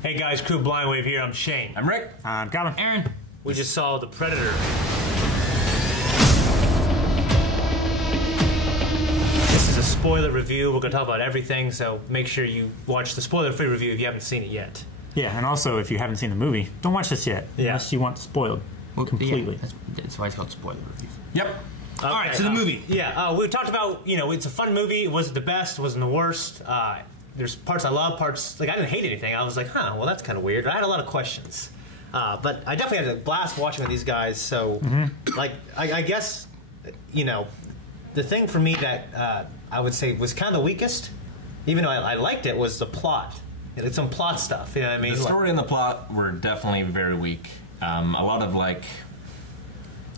Hey guys, Crew Blindwave here. I'm Shane. I'm Rick. I'm Colin. Aaron. We just saw The Predator. This is a spoiler review. We're going to talk about everything, so make sure you watch the spoiler-free review if you haven't seen it yet. Yeah, and also if you haven't seen the movie, don't watch this yet unless you want spoiled completely. Yeah, that's why it's called spoiler reviews. Yep. Okay, All right, so the movie. Yeah, we talked about, it's a fun movie. Was it the best? Wasn't the worst? There's parts I love, parts, I didn't hate anything. I was like, well, that's kind of weird. I had a lot of questions. But I definitely had a blast watching with these guys, so, I guess, the thing for me that I would say was kind of the weakest, even though I liked it, was the plot. It's some plot stuff, you know what I mean? The story and the plot were definitely very weak. A lot of, I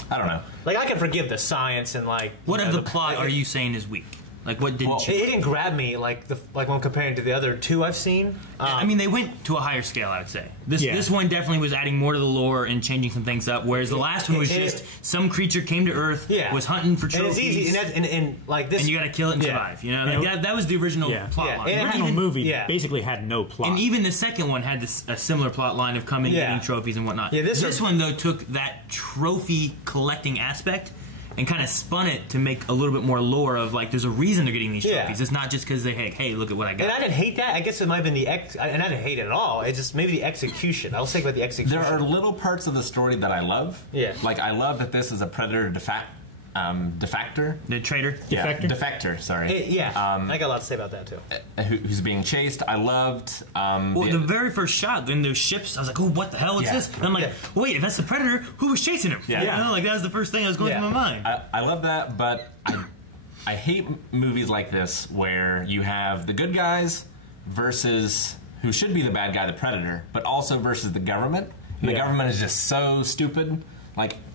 don't know. I can forgive the science and, What of the plot are you saying is weak? What didn't you? It didn't grab me like when comparing to the other two I've seen. I mean, they went to a higher scale, I would say. This one definitely was adding more to the lore and changing some things up, whereas the last one was just some creature came to Earth, was hunting for trophies. And it's easy, and this... And you gotta kill it and survive, that was the original plot line. The original movie basically had no plot. And even the second one had a similar plot line of coming, getting trophies and whatnot. Yeah, this one, though, took that trophy collecting aspect and kind of spun it to make a little bit more lore of, there's a reason they're getting these trophies. It's not just because they, hey, look at what I got. And I didn't hate that. I guess it might have been and I didn't hate it at all. It's just maybe the execution. I'll say about the execution. There are little parts of the story that I love. Yeah. I love that this is a Predator defector. The traitor? Yeah, defector, sorry. I got a lot to say about that, too. Who's being chased. I loved... the very first shot, in those ships, I was like, oh, what the hell is this? And I'm like, wait, if that's the Predator, who was chasing him? Yeah. That was the first thing that was going through my mind. I love that, but I hate movies like this where you have the good guys versus who should be the bad guy, the Predator, but also versus the government. And the government is just so stupid.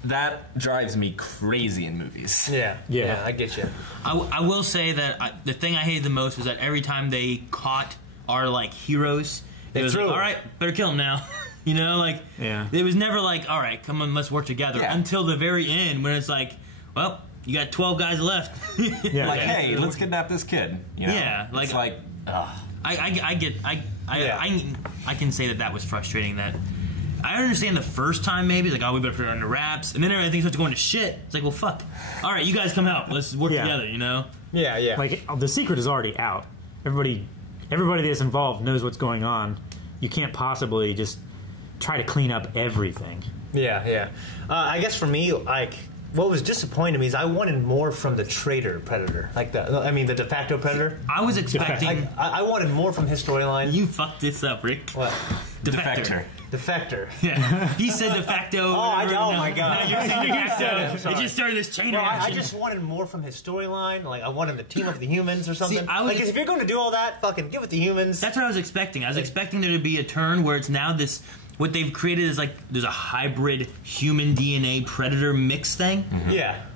That drives me crazy in movies. Yeah, I get you. I will say that the thing I hated the most was that every time they caught our, heroes, it was like, all right, better kill them now. It was never like, all right, come on, let's work together. Until the very end when it's like, well, you got 12 guys left. Hey, let's kidnap this kid. Yeah, it's like, ugh. I can say that was frustrating. That I understand the first time maybe, we better put it under wraps, and then everything starts going to shit. It's like, well, fuck. All right, you guys come help. Let's work together, Yeah. The secret is already out. Everybody that's involved knows what's going on. You can't possibly just try to clean up everything. Yeah. I guess for me, what was disappointing to me is I wanted more from the traitor Predator. The de facto Predator. I was expecting... I wanted more from his storyline. You fucked this up, Rick. What? Defector. Defector. Yeah. He said de facto. Oh my god. You said it just started this chain reaction. I just wanted more from his storyline. I wanted to team up with the humans or something. See, if you're going to do all that, fucking give it to humans. That's what I was expecting. I was expecting there to be a turn where it's now this... What they've created is there's a hybrid human DNA predator mix thing,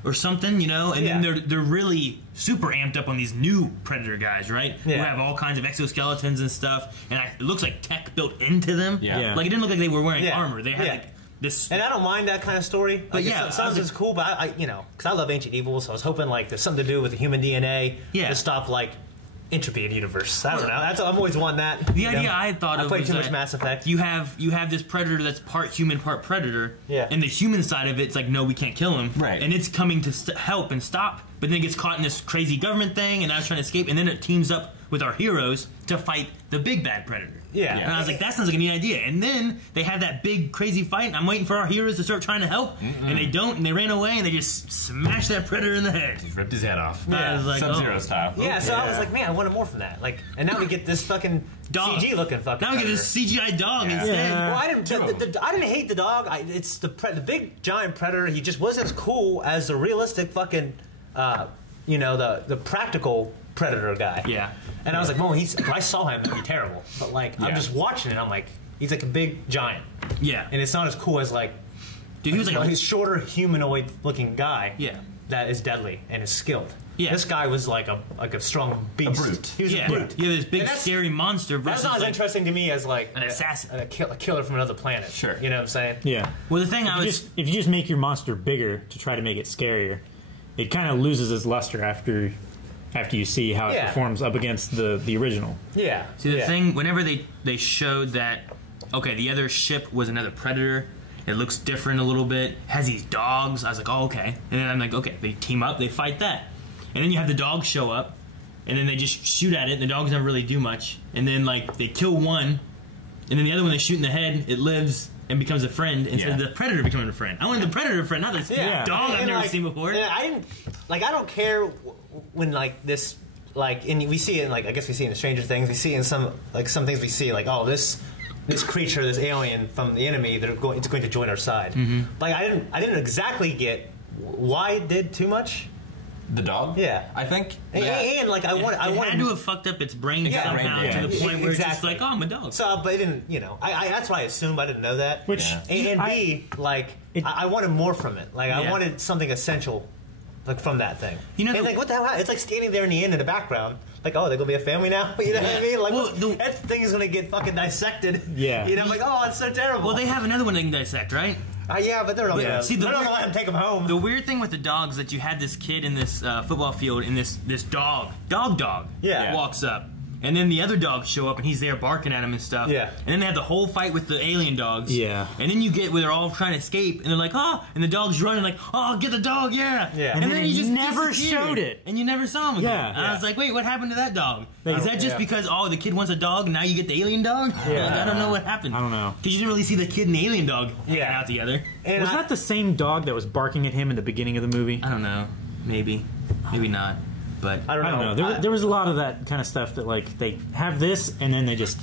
or something, and then they're really super amped up on these new predator guys, right? Who have all kinds of exoskeletons and stuff, and it looks like tech built into them. It didn't look like they were wearing armor. They had this. And I don't mind that kind of story. But sounds is cool. But because I love Ancient Evil, so I was hoping there's something to do with the human DNA to stop entropy in the universe. I don't know. I'm always wanting that. The idea I had thought of played was too much Mass Effect. You have this predator that's part human, part predator. Yeah. And the human side of it's no, we can't kill him. Right. And it's coming to help and stop, but then it gets caught in this crazy government thing, and now it's trying to escape, and then it teams up with our heroes to fight the big bad predator. Yeah. And I was like, that sounds like a neat idea. And then they have that big crazy fight, and I'm waiting for our heroes to start trying to help, and they don't, and they ran away, and they just smashed that predator in the head. He ripped his head off. I was like, Sub-Zero style. Yeah, so I was like, man, I wanted more from that. And now we get this fucking dog. CG looking fucking. Now we get this CGI dog instead. Well, I didn't hate the dog. It's the big giant predator. He just wasn't as cool as the realistic fucking, the practical predator guy. Yeah. And I was like, well, I saw him, it'd be terrible. But I'm just watching it, I'm like, he's like a big giant. Yeah. And it's not as cool as dude, he was he's shorter, humanoid looking guy. Yeah. That is deadly and is skilled. Yeah. This guy was like a strong beast. A brute. He was a brute. Yeah, this big scary monster versus that's not as interesting to me as an assassin. A killer from another planet. Sure. You know what I'm saying? Yeah. Well, the thing if you just make your monster bigger to try to make it scarier, it kind of loses its luster after after you see how it performs up against the original. Yeah. See, the thing, whenever they showed that, okay, the other ship was another Predator, it looks different a little bit, has these dogs, I was like, oh, okay. And then I'm like, okay, they team up, they fight that. And then you have the dogs show up, and then they just shoot at it, and the dogs never really do much. And then, like, they kill one, and then the other one they shoot in the head, it lives and becomes a friend instead of the Predator becoming a friend. I wanted the Predator friend, not this dog I've never seen before. Yeah, I don't care when, like, this, like, and we see it in, like, I guess we see it in Stranger Things, we see it in some things we see, like, oh, this creature, this alien from the enemy, it's going to join our side. Like, I didn't exactly get why it did too much. The dog? Yeah. I think. And like, I want had to have fucked up its brain somehow to the point where it's just like, oh, I'm a dog. So, but it didn't, that's why I assumed. I didn't know that. Which, and B, like, I wanted more from it. Like, I wanted something essential, like, from that thing. And like, what the hell? It's like standing there in the end in the background. Like, oh, they're going to be a family now? You know what I mean? Like, that thing is going to get fucking dissected. Yeah. I'm like, oh, it's so terrible. Well, they have another one they can dissect, right? Yeah, but they're not going to let him take him home. The weird thing with the dogs is that you had this kid in this football field, and this dog walks up. And then the other dogs show up, and he's there barking at him and stuff. Yeah. And then they have the whole fight with the alien dogs. Yeah. And then you get where they're all trying to escape, and they're like, oh, and the dog's running like, oh, get the dog, yeah. And then he just never showed it. And you never saw him again. Yeah. And I was like, wait, what happened to that dog? Is that just because, the kid wants a dog, and now you get the alien dog? Yeah. Like, I don't know what happened. I don't know. Because you didn't really see the kid and the alien dog hanging out together. And was that the same dog that was barking at him in the beginning of the movie? I don't know. Maybe. Maybe not. But I don't know. There was a lot of that kind of stuff that, like, they have this and then they just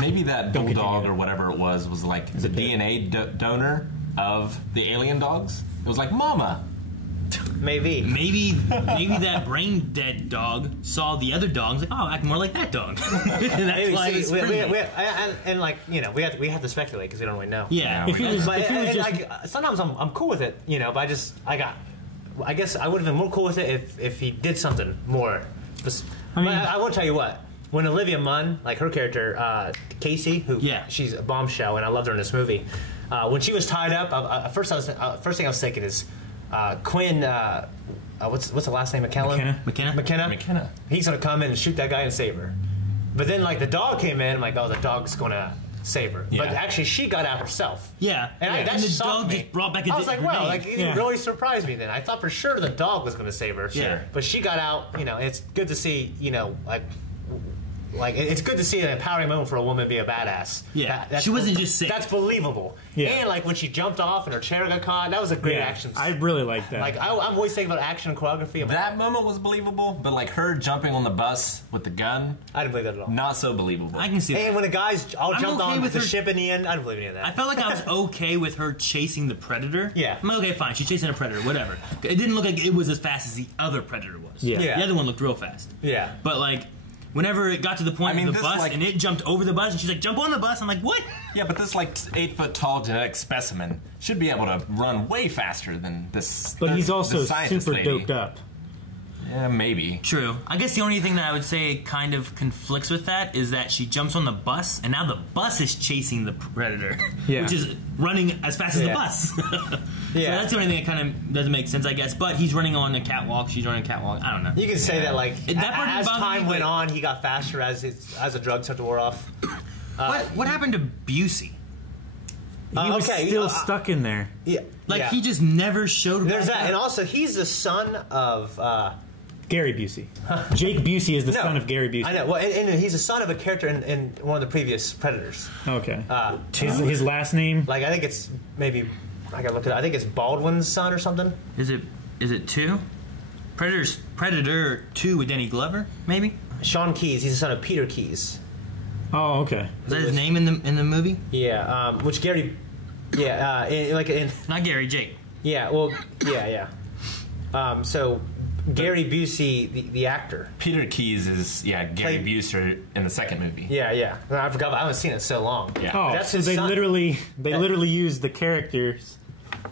maybe that bulldog or whatever it was like the DNA donor of the alien dogs. It was like Mama. Maybe that brain dead dog saw the other dog and was like, oh, I act more like that dog. That's why it's and like, we have to speculate because we don't really know. Yeah. Sometimes I'm cool with it, but I guess I would have been more cool with it if he did something more. I will tell you what. When Olivia Munn, like her character, Casey, she's a bombshell, and I loved her in this movie. When she was tied up, first thing I was thinking is Quinn. What's the last name? McKenna. He's gonna come in and shoot that guy and save her. But then, like, the dog came in. I'm like, oh, the dog's gonna save her. Yeah. But actually, she got out herself. Yeah. And that the dog just brought back a I was like, wow, like, it really surprised me then. I thought for sure the dog was going to save her. Yeah. But she got out, it's good to see, like it's good to see an empowering moment for a woman to be a badass. Yeah. She wasn't just sick. That's believable. Yeah. And, like, when she jumped off and her chair got caught, that was a great action scene. I really like that. Like, I'm always thinking about action and choreography. That moment was believable, but, like, her jumping on the bus with the gun, I didn't believe that at all. Not so believable. I can see that. And when the guys all jumped on with the ship in the end, I didn't believe any of that. I felt like I was okay with her chasing the Predator. Yeah. I'm like, okay, fine, she's chasing a Predator, whatever. It didn't look like it was as fast as the other Predator was. Yeah. The other one looked real fast. Yeah. But, like, whenever it got to the point of the bus, and it jumped over the bus, and she's like, jump on the bus. I'm like, what? Yeah, but this, like, 8-foot-tall genetic specimen should be able to run way faster than this. But he's also super doped up. Yeah, maybe. True. I guess the only thing that I would say kind of conflicts with that is that she jumps on the bus, and now the bus is chasing the Predator, which is running as fast as the bus. So that's the only thing that kind of doesn't make sense, I guess. But he's running on a catwalk, she's running a catwalk. I don't know. You can say that, like, as time went on, he got faster as the drugs started to wear off. What happened to Busey? He was still stuck in there. Yeah. He just never showed up. There's that. And also, he's the son of... Gary Busey. Jake Busey is the son of Gary Busey. I know. Well, and he's the son of a character in one of the previous Predators. Okay. His last name? Like, I think it's maybe... I gotta look it up. I think it's Baldwin's son or something. Is it 2? Predator 2 with Danny Glover, maybe? Sean Keyes. He's the son of Peter Keyes. Oh, okay. Is that his name in the movie? Yeah. Which Gary... Yeah. Not Gary, Jake. Yeah. Well. Yeah. So... Gary Busey, the actor. Peter Keyes is Gary Busey in the second movie. Yeah. I forgot. I haven't seen it in so long. Yeah. Oh, that's so his son. They literally used the characters,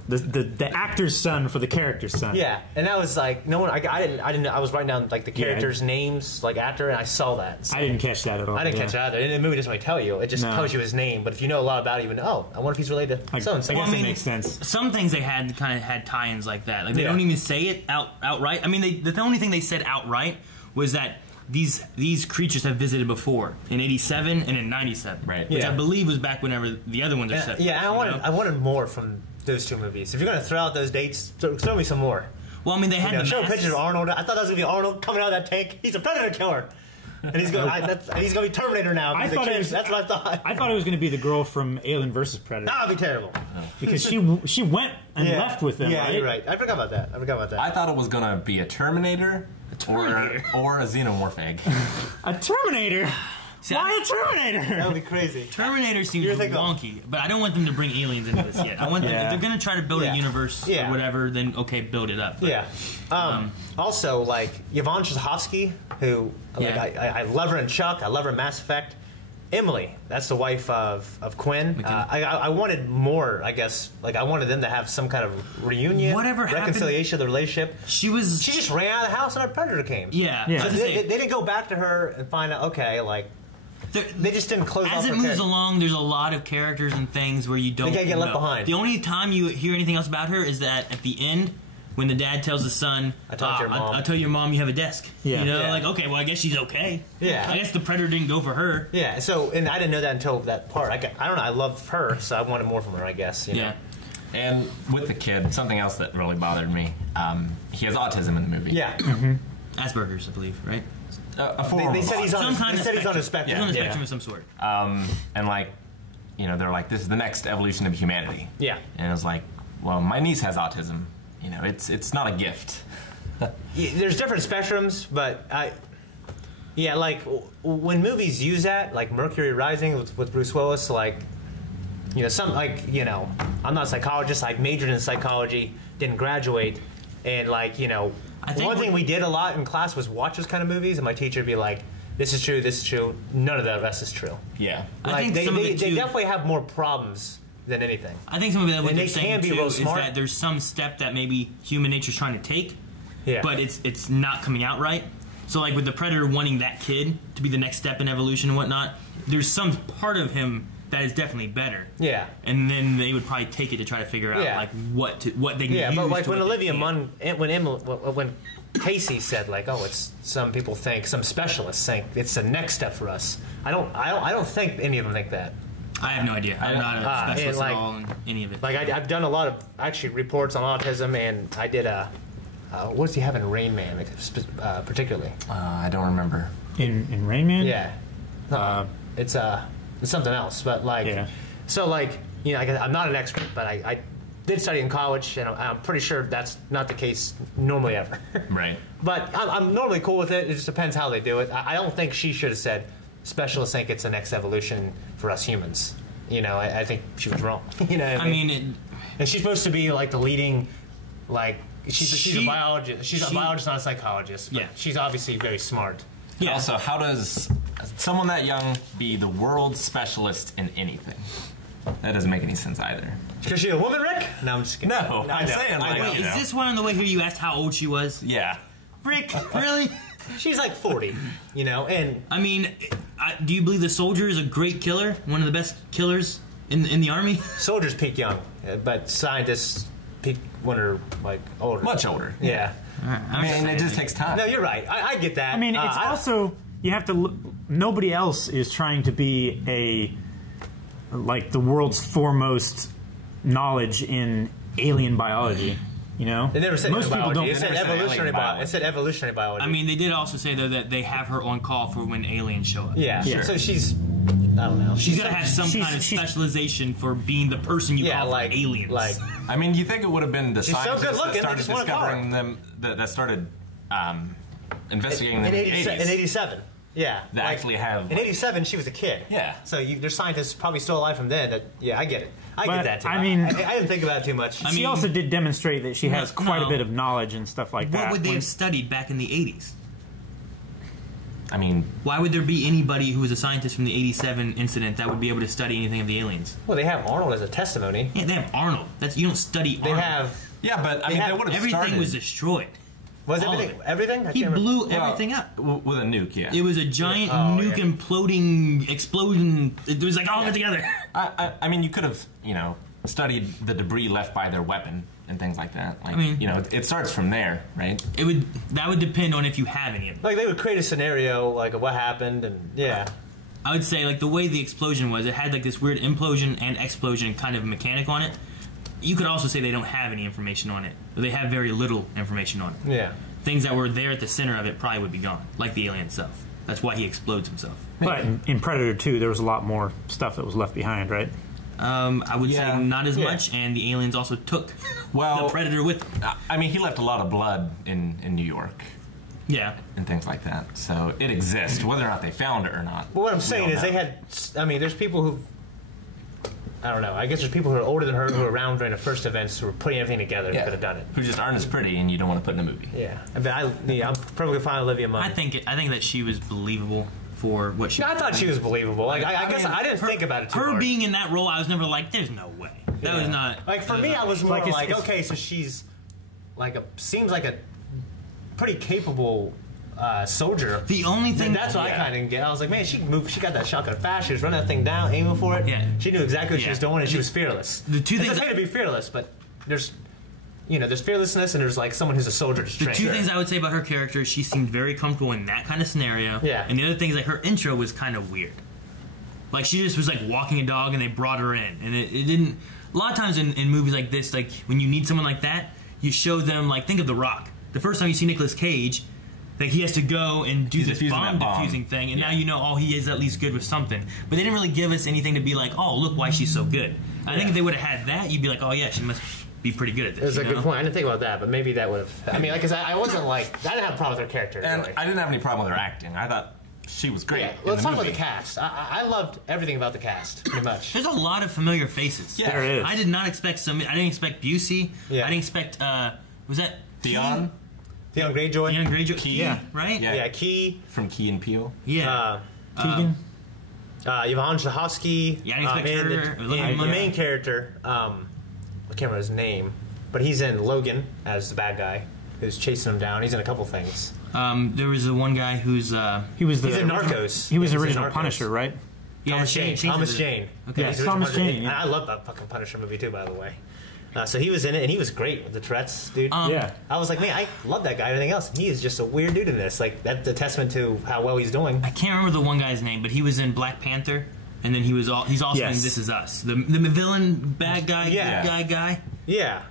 the actor's son for the character's son. Yeah, and that was like no one. I didn't. I was writing down like the characters' names, like after, and I saw that. So. I didn't catch that at all. I didn't catch it either. And the movie doesn't really tell you. It just tells you his name. But if you know a lot about it, you would know. Oh, I wonder if he's related to so and so. I guess it makes sense. Some things they had tie-ins like that. Like they don't even say it outright. I mean, the only thing they said outright was that these creatures have visited before in '87 and in '97, right? Which Yeah. I believe was back whenever the other ones are set. Yeah, I wanted more from those two movies. If you're going to throw out those dates, throw me some more. Well, I mean, they had the show masks. pictures of Arnold. I thought that was going to be Arnold coming out of that tank. He's a predator killer. And he's going to be Terminator now. I thought that's what I thought. I thought it was going to be the girl from Alien vs. Predator. That would be terrible. Because she went and left with them, Yeah, right? you're right. I forgot about that. I thought it was gonna be a Terminator, or a xenomorph egg. A Terminator? See, Why a Terminator? That would be crazy. Terminator seems You're thinking- wonky, but I don't want them to bring aliens into this yet. I want them, if they're going to try to build a universe or whatever, then okay, build it up. But, Yeah. Also, like Yvonne Strahovski, who I love her in Chuck. I love her in Mass Effect. Emily, that's the wife of Quinn. I wanted more. I guess I wanted them to have some kind of reunion, reconciliation of the relationship. She just ran out of the house and our predator came. Yeah. They didn't go back to her and find out. Okay, they just didn't close. As off it her moves along, there's a lot of characters and things where you don't. They get left behind. The only time you hear anything else about her is that at the end, when the dad tells the son, I told your mom. I tell your mom you have a desk. Yeah. You know, okay, well, I guess she's okay. Yeah. I guess the predator didn't go for her. Yeah. So, and I didn't know that until that part. I don't know. I love her, so I wanted more from her. I guess. You know? Yeah. And with the kid, something else that really bothered me. He has autism in the movie. Yeah. Asperger's, I believe, right? A form They of said he's on. Some kind They of said he's on a spectrum. spectrum. He's on a Yeah. spectrum of some sort. and they're like, this is the next evolution of humanity. Yeah. And it was like, well, my niece has autism. It's not a gift. Yeah, there's different spectrums, but when movies use that, like Mercury Rising with Bruce Willis, I'm not a psychologist. I majored in psychology, didn't graduate, and one thing we did a lot in class was watch those kind of movies, and my teacher would be like, "This is true. None of the rest is true." Yeah. I think they too, definitely have more problems than anything. I think some of that what And they're they saying can be too real is smart. that there's some step that maybe human nature's trying to take, Yeah. but it's not coming out right. So with the predator wanting that kid to be the next step in evolution and whatnot, there's some part of him that is definitely better. Yeah. And then they would probably take it to try to figure out what they can use. Yeah, but to when what Olivia they can't. when Casey said it's some people think, some specialists think it's the next step for us. I don't think any of them think that. I have no idea. I'm not a specialist at all in any of it. I've done a lot of reports on autism, and I did what does he have in Rain Man particularly? I don't remember. In Rain Man? Yeah, it's something else, but I'm not an expert, but I did study in college, and I'm pretty sure that's not the case normally ever. Right. But I'm normally cool with it. It just depends how they do it. I don't think she should have said specialists think it's the next evolution for us humans. I think she was wrong. I mean, and she's supposed to be the leading, she's a biologist. She's a biologist, not a psychologist. But she's obviously very smart. Yeah. Also, how does someone that young be the world's specialist in anything? That doesn't make any sense either. Because she's a woman, Rick? No, I'm just kidding. No, I'm saying wait, is this one on the way here you asked how old she was? Yeah. Rick, really? She's 40, and... I mean, do you believe the soldier is a great killer? One of the best killers in the army? Soldiers peak young, but scientists peak when they're, older. Much older. Yeah. I mean, it just takes time. No, you're right. I get that. I mean, it's also, you have to look, nobody else is trying to be the world's foremost knowledge in alien biology. They never said most people biology. don't. It said evolutionary biology. It said evolutionary biology. I mean, they did also say, though, that they have her on call for when aliens show up. Yeah. Sure. So she's... I don't know. She's got to have some kind of specialization for being the person you call for aliens. I mean, you think it would have been the scientists so good-looking, that they started just want to call her. discovering them, that started investigating them in the 80s. In 87. Yeah. That actually have... In 87, she was a kid. Yeah. So there's scientists probably still alive from then. I get it. I But, get that, too. I mean... I didn't think about it too much. She also did demonstrate that she has quite a bit of knowledge and stuff like that. What would they have studied back in the 80s? I mean... Why would there be anybody who was a scientist from the 87 incident that would be able to study anything of the aliens? Well, they have Arnold as a testimony. Yeah, they have Arnold. You don't study They Arnold. have... Yeah, but I mean, they would have Everything started... was destroyed. Was All everything? of it. Everything? I He can't remember. blew everything up. With a nuke, yeah. It was a giant Yeah. Oh, nuke yeah. imploding, explosion. It was all of it together. I mean, you could have, studied the debris left by their weapon and things like that. Like, I mean, it starts from there, right? That would depend on if you have any of them. Like they would create a scenario like of what happened, and I would say like the way the explosion was, it had like this weird implosion and explosion kind of mechanic on it. You could also say they don't have any information on it. They have very little information on it. Yeah. Things that were there at the center of it probably would be gone, like the alien itself. That's why he explodes himself. But in Predator 2, there was a lot more stuff that was left behind, right? I would say not as much, and the aliens also took the Predator with them. I mean, he left a lot of blood in New York. Yeah. And things like that. So it exists, whether or not they found it or not. Well, what I'm saying is they had... I mean, there's people who... I don't know. I guess there's people who are older than her who were around during the first events who were putting everything together and could have done it. Who just aren't as pretty and you don't want to put in a movie. Yeah. I mean, I'm perfectly fine with Olivia Munn. I think that she was believable for what she... I thought she was believable. Like, I guess I didn't think about it too hard. being in that role, I was never like, there's no way. That was not... Like, for me, I was more like, okay, so she's like seems like a pretty capable... soldier. The only thing that's what I kind of didn't get. I was like, man, she got that shotgun fast. She was running that thing down, aiming for it. Yeah. She knew exactly what she was doing, and she was fearless. The two things it's okay to be fearless, but there's fearlessness, and there's like someone who's a soldier. The two things I would say about her character, she seemed very comfortable in that kind of scenario. Yeah. And the other thing is like her intro was kind of weird. Like she just was like walking a dog, and they brought her in, and it didn't. A lot of times in movies like this, like when you need someone like that, you show them like think of The Rock. The first time you see Nicolas Cage. Like he has to go and do this bomb defusing thing, and now you know, he is at least good with something. But they didn't really give us anything to be like, oh, look why she's so good. I think if they would have had that, you'd be like, oh yeah, she must be pretty good at this. That's a good point. I didn't think about that, but maybe that would have. I mean, because I wasn't like I didn't have a problem with her character. And really. I didn't have any problem with her acting. I thought she was great. Yeah, let's talk about the cast. I loved everything about the cast, pretty much. There's a lot of familiar faces. Yeah, there is. I did not expect I didn't expect Busey. Yeah. I didn't expect. Was that Theon? Theon Greyjoy. Theon Greyjoy. Key. Right? Yeah, Key. From Key and Peele. Yeah. Keegan? Yvonne Strahovski. Yeah, I didn't expect her. The main character, I can't remember his name, but he's in Logan as the bad guy who's chasing him down. He's in a couple things. There was the one guy who's he's in Narcos. He was the original Narcos. Punisher, right? Thomas Jane. Thomas Jane. Okay. Yeah, Thomas Jane. Yeah. I love that fucking Punisher movie too, by the way. So he was in it, and he was great with the Tourette's, dude. Yeah. I was like, man, I love that guy and everything else. He is just a weird dude in this. Like, that's a testament to how well he's doing. I can't remember the one guy's name, but he was in Black Panther, and then he's also in This Is Us. The villain, bad guy, good guy. Yeah.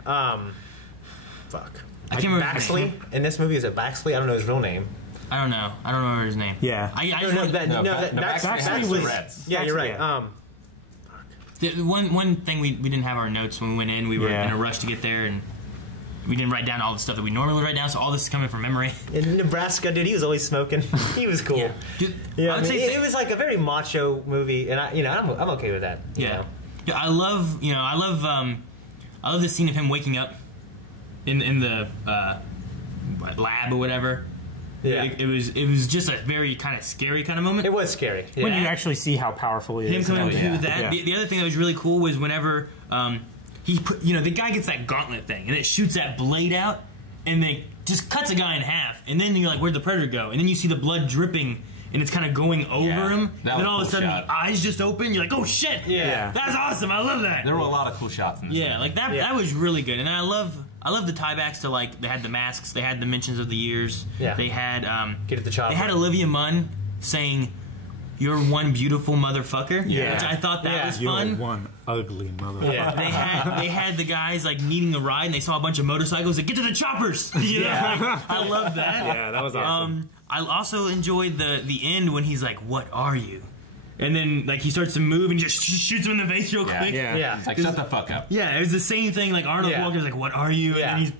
Fuck. I can't remember his Baxley name. in this movie. Is it Baxley? I don't know his real name. I don't know. I don't remember his name. Yeah. Baxley was. Tourette's. Yeah, you're right. Yeah. One thing we didn't have our notes when we went in. We were in a rush to get there, and we didn't write down all the stuff that we normally write down. So all this is coming from memory. In Nebraska, dude, he was always smoking. He was cool. Yeah, dude, I would say it was like a very macho movie, and I'm okay with that. You know? Yeah, I love the scene of him waking up in the lab or whatever. Yeah. It was just a very kind of scary kind of moment. It was scary. Yeah. When you actually see how powerful he is. Him coming up with that. Yeah. The other thing that was really cool was whenever he put, the guy gets that gauntlet thing and it shoots that blade out and then just cuts a guy in half, and then you're like, where'd the Predator go? And then you see the blood dripping and it's kind of going over him. And then all of a sudden, the eyes just open. You're like, oh shit! Yeah. That's awesome. I love that. There were a lot of cool shots in this movie. Like that. That was really good, and I love the tiebacks to, like, they had the masks, they had the mentions of the years. Yeah. They had Get at the chopper. They had Olivia Munn saying, "You're one beautiful motherfucker." Yeah. Which I thought that was You're fun. one ugly motherfucker. Yeah. They had the guys like needing a ride, and they saw a bunch of motorcycles. Like, get to the choppers. You know? I love that. Yeah, that was awesome. I also enjoyed the end when he's like, "What are you?" And then, like, he starts to move and just shoots him in the face real quick. Yeah. It's like, shut the fuck up. Yeah, it was the same thing. Like, Arnold Walker's like, "What are you?" Yeah. And then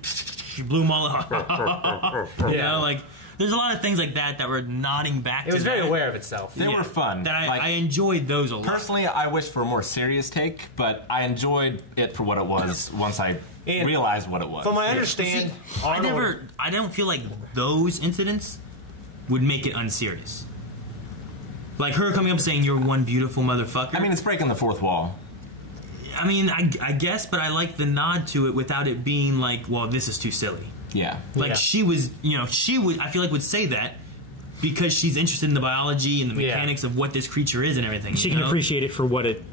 he blew them all up. You know, like, there's a lot of things like that were nodding back to It was very that. aware of itself. They were fun. That Like, I enjoyed those a lot. personally, I wish for a more serious take, but I enjoyed it for what it was once I realized what it was. From what I understand, Arnold... I don't feel like those incidents would make it unserious. Like her coming up saying, "You're one beautiful motherfucker." I mean, it's breaking the fourth wall. I mean, I guess, but I like the nod to it without it being like, well, this is too silly. Yeah. Like she was, she would, I feel like would say that because she's interested in the biology and the mechanics of what this creature is and everything. She can appreciate it for what it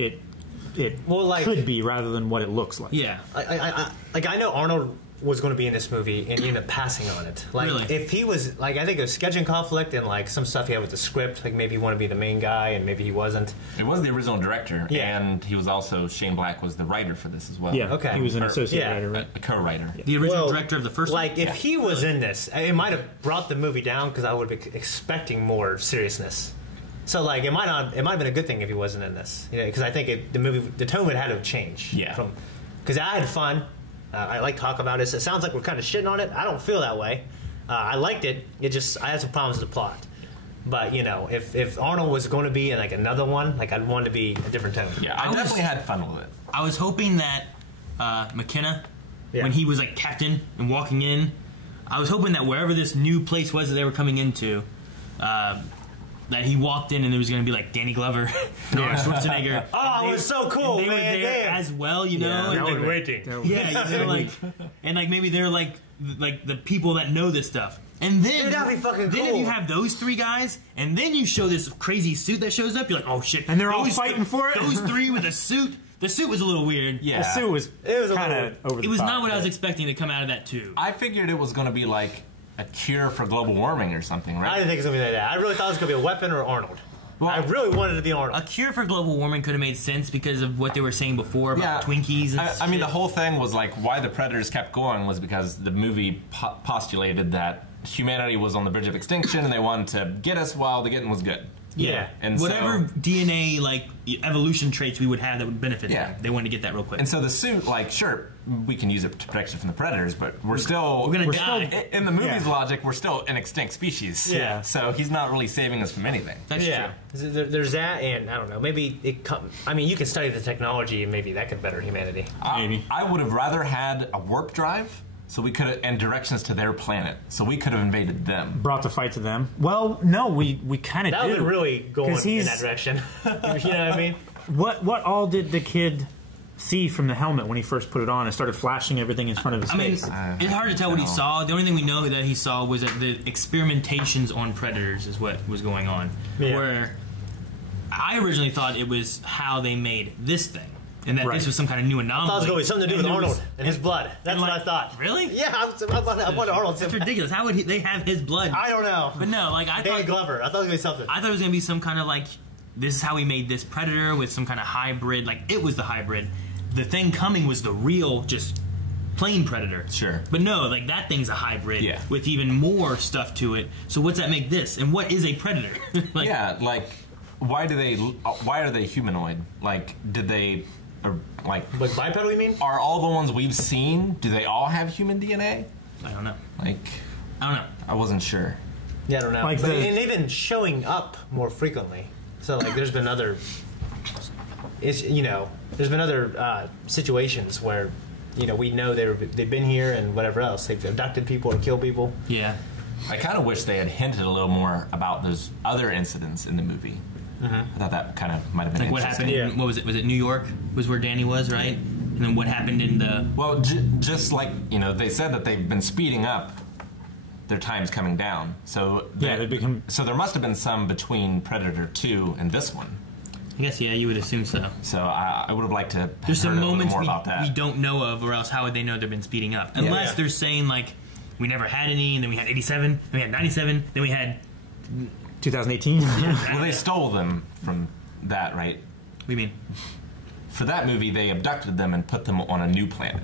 it Well, could be rather than what it looks like. Yeah. I know Arnold was going to be in this movie and he ended up passing on it. Like, Really? if he was, like, I think it was scheduling conflict and, like, some stuff he had with the script, like, maybe he wanted to be the main guy and maybe he wasn't. It was the original director, Yeah. and he was also, Shane Black was the writer for this as well. Yeah, Okay. he was an Or- associate yeah. writer, right? A co-writer. The original Well, director of the first Like, one? if he was in this, it might have brought the movie down because I would be expecting more seriousness. So, like, it might have been a good thing if he wasn't in this. Because I think the tone would have had to change. Yeah. Because I had fun. I like to talk about it. It sounds like we're kind of shitting on it. I don't feel that way. I liked it. I had some problems with the plot. But, if Arnold was going to be in, like, another one, like, I'd want it to be a different tone. Yeah, I definitely had fun with it. I was hoping that McKenna, Yeah. when he was like captain and walking in, I was hoping that wherever this new place was that they were coming into, that he walked in and there was going to be like Danny Glover, and Arnold Schwarzenegger. Oh, it was so cool, They were man. there Damn. as well, you know. Yeah, and that they- would've been- waiting. yeah, they're like, and like maybe they're like the people that know this stuff. And then, Dude, that'd be fucking then if cool. you have those three guys, and then you show this crazy suit that shows up, you're like, oh shit! And they're all Those- fighting for it? Those three with a suit. The suit was a little weird. Yeah. The suit was It was a kind little- of over the It was top, not what I was but- expecting to come out of that tube. I figured it was going to be like a cure for global warming or something, I right? didn't think it was going to be like that. I really thought it was going to be a weapon or Arnold. Well, I really wanted it to be Arnold. A cure for global warming could have made sense because of what they were saying before about Twinkies and I mean, the shit. whole thing was like why the Predators kept going was because the movie postulated that humanity was on the verge of extinction and they wanted to get us while the getting was good. Yeah. And whatever so, DNA like evolution traits we would have that would benefit Yeah. them. They wanted to get that real quick. and so the suit, like, sure, we can use it to protect us from the Predators, but we're still We're gonna die. in the movie's Yeah. logic, we're still an extinct species. Yeah. So he's not really saving us from anything. That's Yeah, true. there's that, and I don't know. Maybe I mean, you can study the technology, and maybe that could better humanity. Maybe. I would have rather had a warp drive, so we could have, and directions to their planet, so we could have invaded them. brought the fight to them. Well, no, we kind of That do. would really go in 'Cause he's- that direction. You know what I mean? What all did the kid see from the helmet when he first put it on and started flashing everything in front of his I mean, face? it's hard to tell what he no. saw. The only thing we know that he saw was that the experimentations on predators is what was going on. Yeah. Where I originally thought it was how they made this thing, and that Right. this was some kind of new anomaly. I thought it was going to be something to do with And it was- Arnold and his blood. That's and what like- I thought. Really? Yeah, I wanted Arnold. That's ridiculous. How would they have his blood? I don't know. But no, like I Danny thought, Glover. I thought it was going to be something. I thought it was gonna be some kind of like, this is how we made this predator with some kind of hybrid. Like it was the hybrid. The thing coming was the real, just plain predator. Sure. But no, like that thing's a hybrid Yeah. with even more stuff to it. So what's that make this? And what is a predator? Like, Yeah, like, why are they humanoid? Like, did they, like Bipedal, you mean? are all the ones we've seen, do they all have human DNA? I don't know. Like, I don't know. I wasn't sure. Yeah, I don't know. Like But, the- and they've been showing up more frequently. So, like, there's been other... there's been other situations where, we know they've been here and whatever else. They've abducted people and killed people. Yeah. I kind of wish they had hinted a little more about those other incidents in the movie. I thought that kind of might have been Like what interesting. happened in, what was it? Was it New York? Was where Danny was, right? And then what happened in the... Well, just like, they said that they've been speeding up their times coming down. So they become. So there must have been some between Predator 2 and this one. I guess, yeah, you would assume so. So I would have liked to have There's heard some a little moments more about that. we don't know of, or else how would they know they've been speeding up? Unless Yeah. they're saying, like, we never had any, and then we had 87, then we had 97, then we had... 2018. Well, they stole them from that, right? What do you mean? For that movie, they abducted them and put them on a new planet.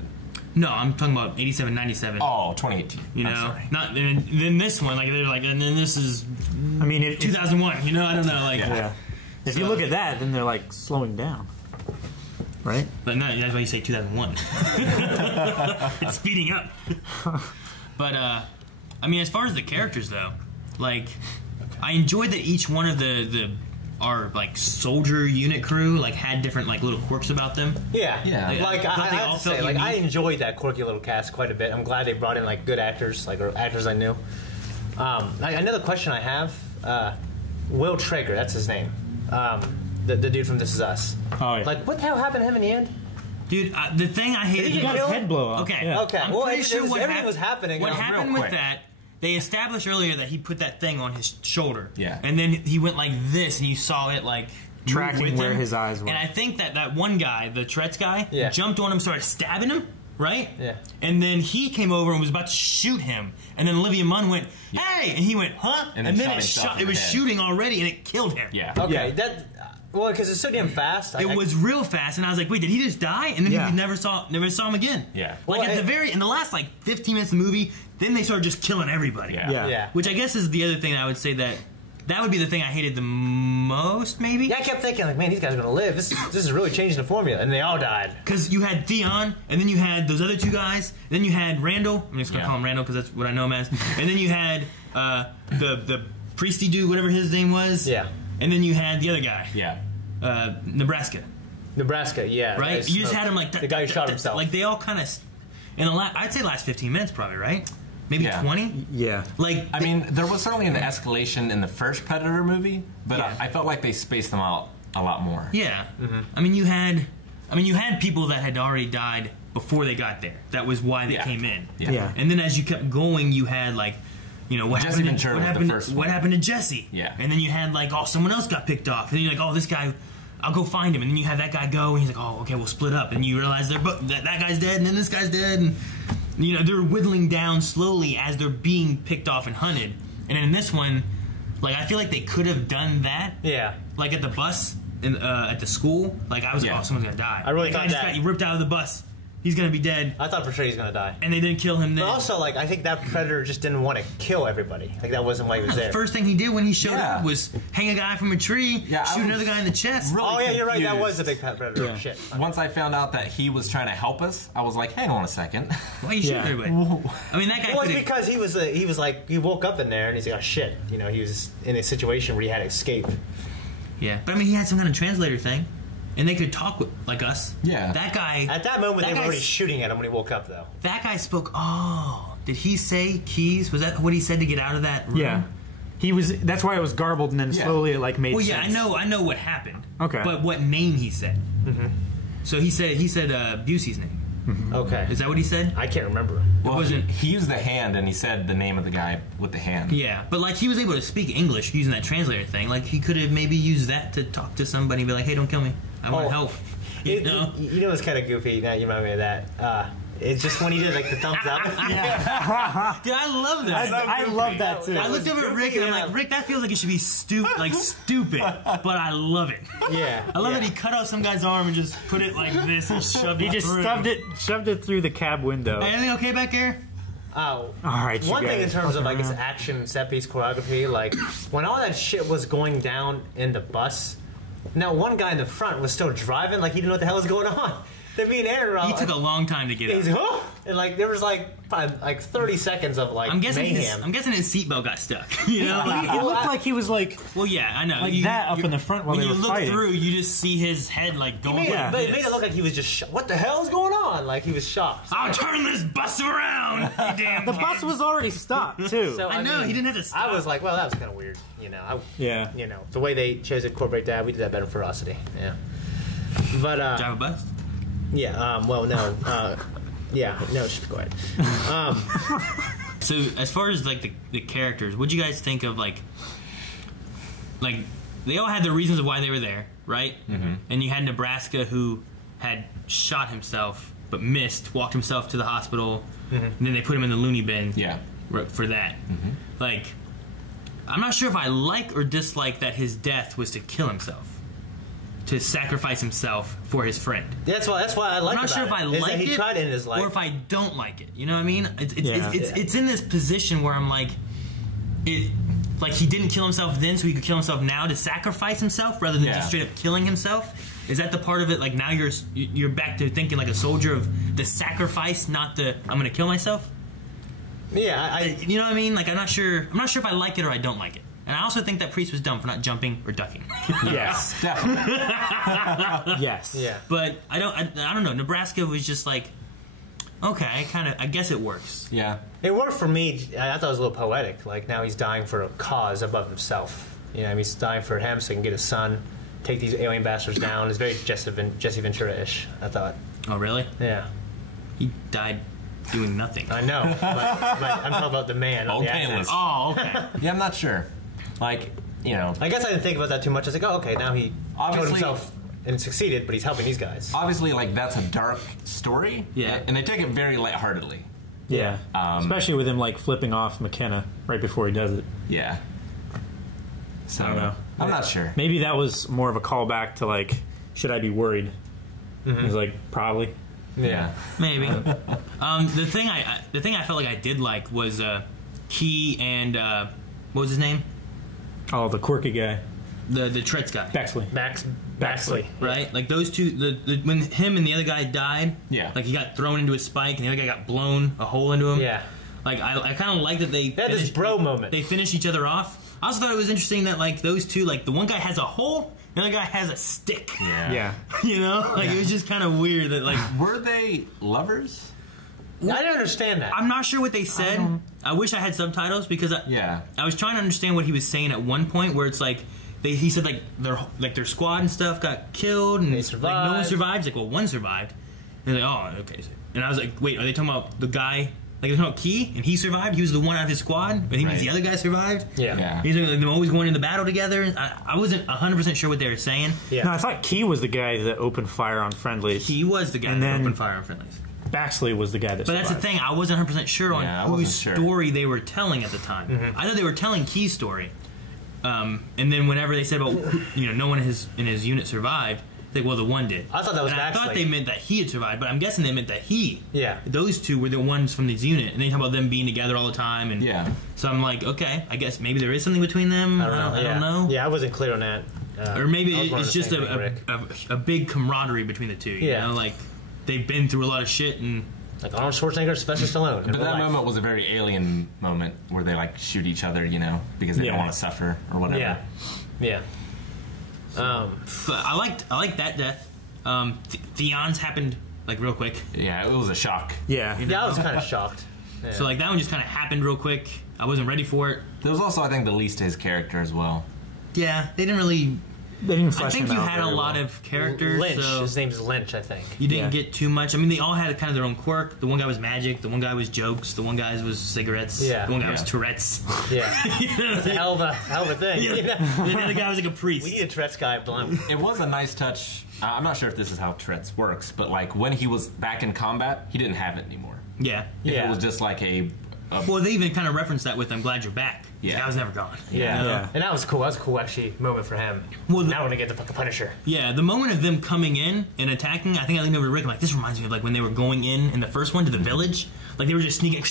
No, I'm talking about 87, 97. Oh, 2018. You I'm know? sorry. Not then this one, like, they're like, and then this is I mean, if 2001, you know? I don't know, like... yeah. If you look at that, then they're like slowing down, right? But no, that's why you say 2001. It's speeding up. But, I mean, as far as the characters, though, like, I enjoyed that each one of our, like, soldier unit crew, like, had different, like, little quirks about them. Yeah. Yeah. Like, Don't I they have all to say, feel like, I unique? enjoyed that quirky little cast quite a bit. I'm glad they brought in, like, good actors, like, or actors I knew. Another question I have, Will Traeger, that's his name. The dude from This Is Us. Oh, yeah. Like, what the hell happened to him in the end? Dude, the thing I hated... Did he He got his head blow off. Okay. Yeah. Okay. I'm Well, pretty sure what everything was happening. What real happened with quick. that, they established earlier that he put that thing on his shoulder. Yeah. And then he went like this, and you saw it, like, tracking where his eyes were. And I think that one guy, the Tourette's guy, jumped on him, started stabbing him, right? Yeah. And then he came over and was about to shoot him, and then Olivia Munn went, "Hey!" And he went, "Huh?" And then it was shooting already, and it killed him. Yeah. Okay. Well, because it's so damn fast. It was real fast, and I was like, "Wait, did he just die?" And then we never saw him again. Yeah. Like in the last 15 minutes of the movie, then they started just killing everybody. Yeah. Which I guess is the other thing I would say that would be the thing I hated the most, maybe. Yeah, I kept thinking, like, man, these guys are gonna live. This is really changing the formula, and they all died. Because you had Theon, and then you had those other two guys, and then you had Randall. I'm just gonna call him Randall because that's what I know him as. And then you had the priesty dude, whatever his name was. Yeah. And then you had the other guy. Yeah. Nebraska. Nebraska, yeah. Right? You just had him like the guy who shot himself. Like they all kind of I'd say last 15 minutes probably, right? Maybe 20? Yeah. I mean, there was certainly an escalation in the first Predator movie, but I felt like they spaced them out a lot more. Yeah. Mm-hmm. I mean, you had people that had already died before they got there. That was why they came in. Yeah. And then as you kept going, you had what Jesse Ventura was the first one. What happened to Jesse? Yeah. And then you had someone else got picked off, and then you're like, oh, this guy, I'll go find him. And then you have that guy go, and he's like, oh, okay, we'll split up. And you realize that guy's dead, and then this guy's dead, and they're whittling down slowly as they're being picked off and hunted. And in this one, I feel like they could have done that. Yeah. Like at the bus at the school. I was like, oh, someone's gonna die. I really thought that guy just got ripped out of the bus. He's gonna be dead. I thought for sure he's gonna die. And they didn't kill him then. But also, I think that Predator just didn't want to kill everybody. That wasn't why he was there. The first thing he did when he showed up was hang a guy from a tree, shoot another guy in the chest. Really you're right. That was the big Predator. Yeah. Shit. Once I found out that he was trying to help us, I was like, hang on a second. Why are you shooting everybody? I mean, that guy. Well, it's because he woke up in there and he's like, oh shit. He was in a situation where he had to escape. Yeah, but I mean, he had some kind of translator thing. And they could talk like us. Yeah. That guy... At that moment, they were already shooting at him when he woke up, though. That guy spoke... Oh, did he say keys? Was that what he said to get out of that room? Yeah. He was... That's why it was garbled, and then slowly it made sense. Well, I know what happened. Okay. But what name he said. Mm-hmm. So he said Busey's name. Mm-hmm. Okay. Is that what he said? I can't remember. Well, he used the hand, and he said the name of the guy with the hand. Yeah, but he was able to speak English using that translator thing. He could have maybe used that to talk to somebody and be like, hey, don't kill me. I want to help. You know it's kind of goofy. Now you remind me of that. It's just when he did the thumbs up. Yeah. Dude, I love that. I love that too. I looked over at Rick and I'm like, Rick, that feels like it should be stupid, but I love it. Yeah. I love that he cut off some guy's arm and just put it like this and shoved it. He just through. shoved it through the cab window. Hey, everything okay back there? All right. One thing in terms of his action set piece choreography, when all that shit was going down in the bus. Now, one guy in the front was still driving, he didn't know what the hell was going on. They're being Aaron. He took a long time to get He's up. oh! And there was 30 seconds of I'm guessing his seatbelt got stuck. You know, it looked like he was Well, yeah, I know. That up in the front while they were fighting. When you look through, you just see his head going. But it made it look like he was just what the hell is going on? He was shocked. I'll turn this bus around. You damn. The bus was already stopped too. So, I know he didn't have to stop. I was like, well, that was kind of weird. Yeah. The way they chose to incorporate that, we did that better for Ferocity. Yeah. But drive a bus. Yeah. Well, no. Yeah. No. Just go ahead. So, as far as the characters, what'd you guys think of like they all had the reasons of why they were there, right? Mm-hmm. And you had Nebraska who had shot himself but missed, walked himself to the hospital, and then they put him in the loony bin. Yeah. For that, I'm not sure if I like or dislike that his death was to kill himself. To sacrifice himself for his friend. That's why I like it. I'm not sure if I like it he tried it in his life. or if I don't like it. You know what I mean? It's in this position where I'm he didn't kill himself then, so he could kill himself now to sacrifice himself rather than just straight up killing himself. Is that the part of it? Now you're back to thinking like a soldier of the sacrifice, not the I'm going to kill myself. Yeah, you know what I mean? I'm not sure if I like it or I don't like it. And I also think that Priest was dumb for not jumping or ducking. Yes, definitely. Yes. Yeah. But I don't know. Nebraska was just okay, I guess it works. Yeah. It worked for me. I thought it was a little poetic. Now he's dying for a cause above himself. He's dying for him so he can get his son, take these alien bastards down. It's very Jesse Ventura-ish, I thought. Oh, really? Yeah. He died doing nothing. I know. But I'm talking about the man. Old painless. Oh, okay. Yeah, I'm not sure. I guess I didn't think about that too much. I was like, oh, okay, now he killed himself and succeeded, but he's helping these guys. Obviously, like, that's a dark story. Yeah. And they take it very lightheartedly. Yeah. Especially with him, like, flipping off McKenna right before he does it. Yeah. So, I don't know. I'm not sure. Maybe that was more of a callback to, like, should I be worried? He's like, probably. Yeah. Maybe. The thing I felt like I did like was Key and what was his name? Oh, the quirky guy. The Tretz guy. Baxley. Baxley. Right? Like those two, when him and the other guy died, Yeah. like he got thrown into a spike and the other guy got blown a hole into him. Yeah. Like I kind of like that they had this bro moment. They finished each other off. I also thought it was interesting that like those two, like the one guy has a hole, the other guy has a stick. Yeah. You know, like it was just kind of weird that like Were they lovers? I didn't understand that. I'm not sure what they said. I wish I had subtitles because I was trying to understand what he was saying at one point where it's like he said like their squad and stuff got killed and They survived. like no one survived. He's like, well, one survived. And they're like, oh, okay. And I was like, wait, are they talking about the guy? Like they're talking about Key and he survived. He was the one out of his squad, but he means Right. the other guy survived. Yeah. He's like them always going into battle together. I wasn't 100% sure what they were saying. Yeah. No, I thought Key was the guy that opened fire on friendlies. He was the guy And that then- opened fire on friendlies. Baxley was the guy that But that's the survived. thing. I wasn't 100% sure on Yeah, I whose wasn't sure. story they were telling at the time. I thought they were telling Key's story. And then whenever they said about no one in his unit survived, like well the one did. I thought that was and I Baxley. thought they meant that he had survived, but I'm guessing they meant that he. Yeah. Those two were the ones from his unit, and they talk about them being together all the time. And Yeah. So I'm like, okay, I guess maybe there is something between them. I don't know. know. Yeah, I wasn't clear on that. Or maybe I was wondering it's the just same thing, Rick. a big camaraderie between the two. You Yeah. know, like they've been through a lot of shit and. Like Arnold Schwarzenegger, Sylvester Stallone. But that moment was a very alien moment where they like shoot each other, because they Yeah. don't want to suffer or whatever. Yeah. But I liked that death. Theon's happened like real quick. Yeah, it was a shock. Yeah. Yeah, I was kind of shocked. Yeah. So like that one just kind of happened real quick. I wasn't ready for it. There was also, I think, the least to his character as well. Yeah, they didn't really. They didn't I flesh think him you out had a very lot well. of characters. Lynch. So His name's Lynch, I think. you didn't Yeah. get too much. I mean, they all had kind of their own quirk. The one guy was magic. The one guy was jokes. The one guy was cigarettes. Yeah. The one guy Yeah. was Tourette's. Yeah. You know what It's a I'm hell of a thing. saying? Yeah. And the other guy was like a priest. We need a Tourette's guy blind. It was a nice touch. I'm not sure if this is how Tourette's works, but like when he was back in combat, he didn't have it anymore. Yeah. If Yeah. it was just like a Well, they even kind of referenced that with "I'm glad you're back." Yeah. I was never gone. Yeah. Yeah. And that was cool. That was a cool, actually, moment for him. Well, now when I get the fucking Punisher. Yeah, the moment of them coming in and attacking, I think I leaned over to Rick. I'm like, this reminds me of like when they were going in the first one to the village. Like they were just sneaking,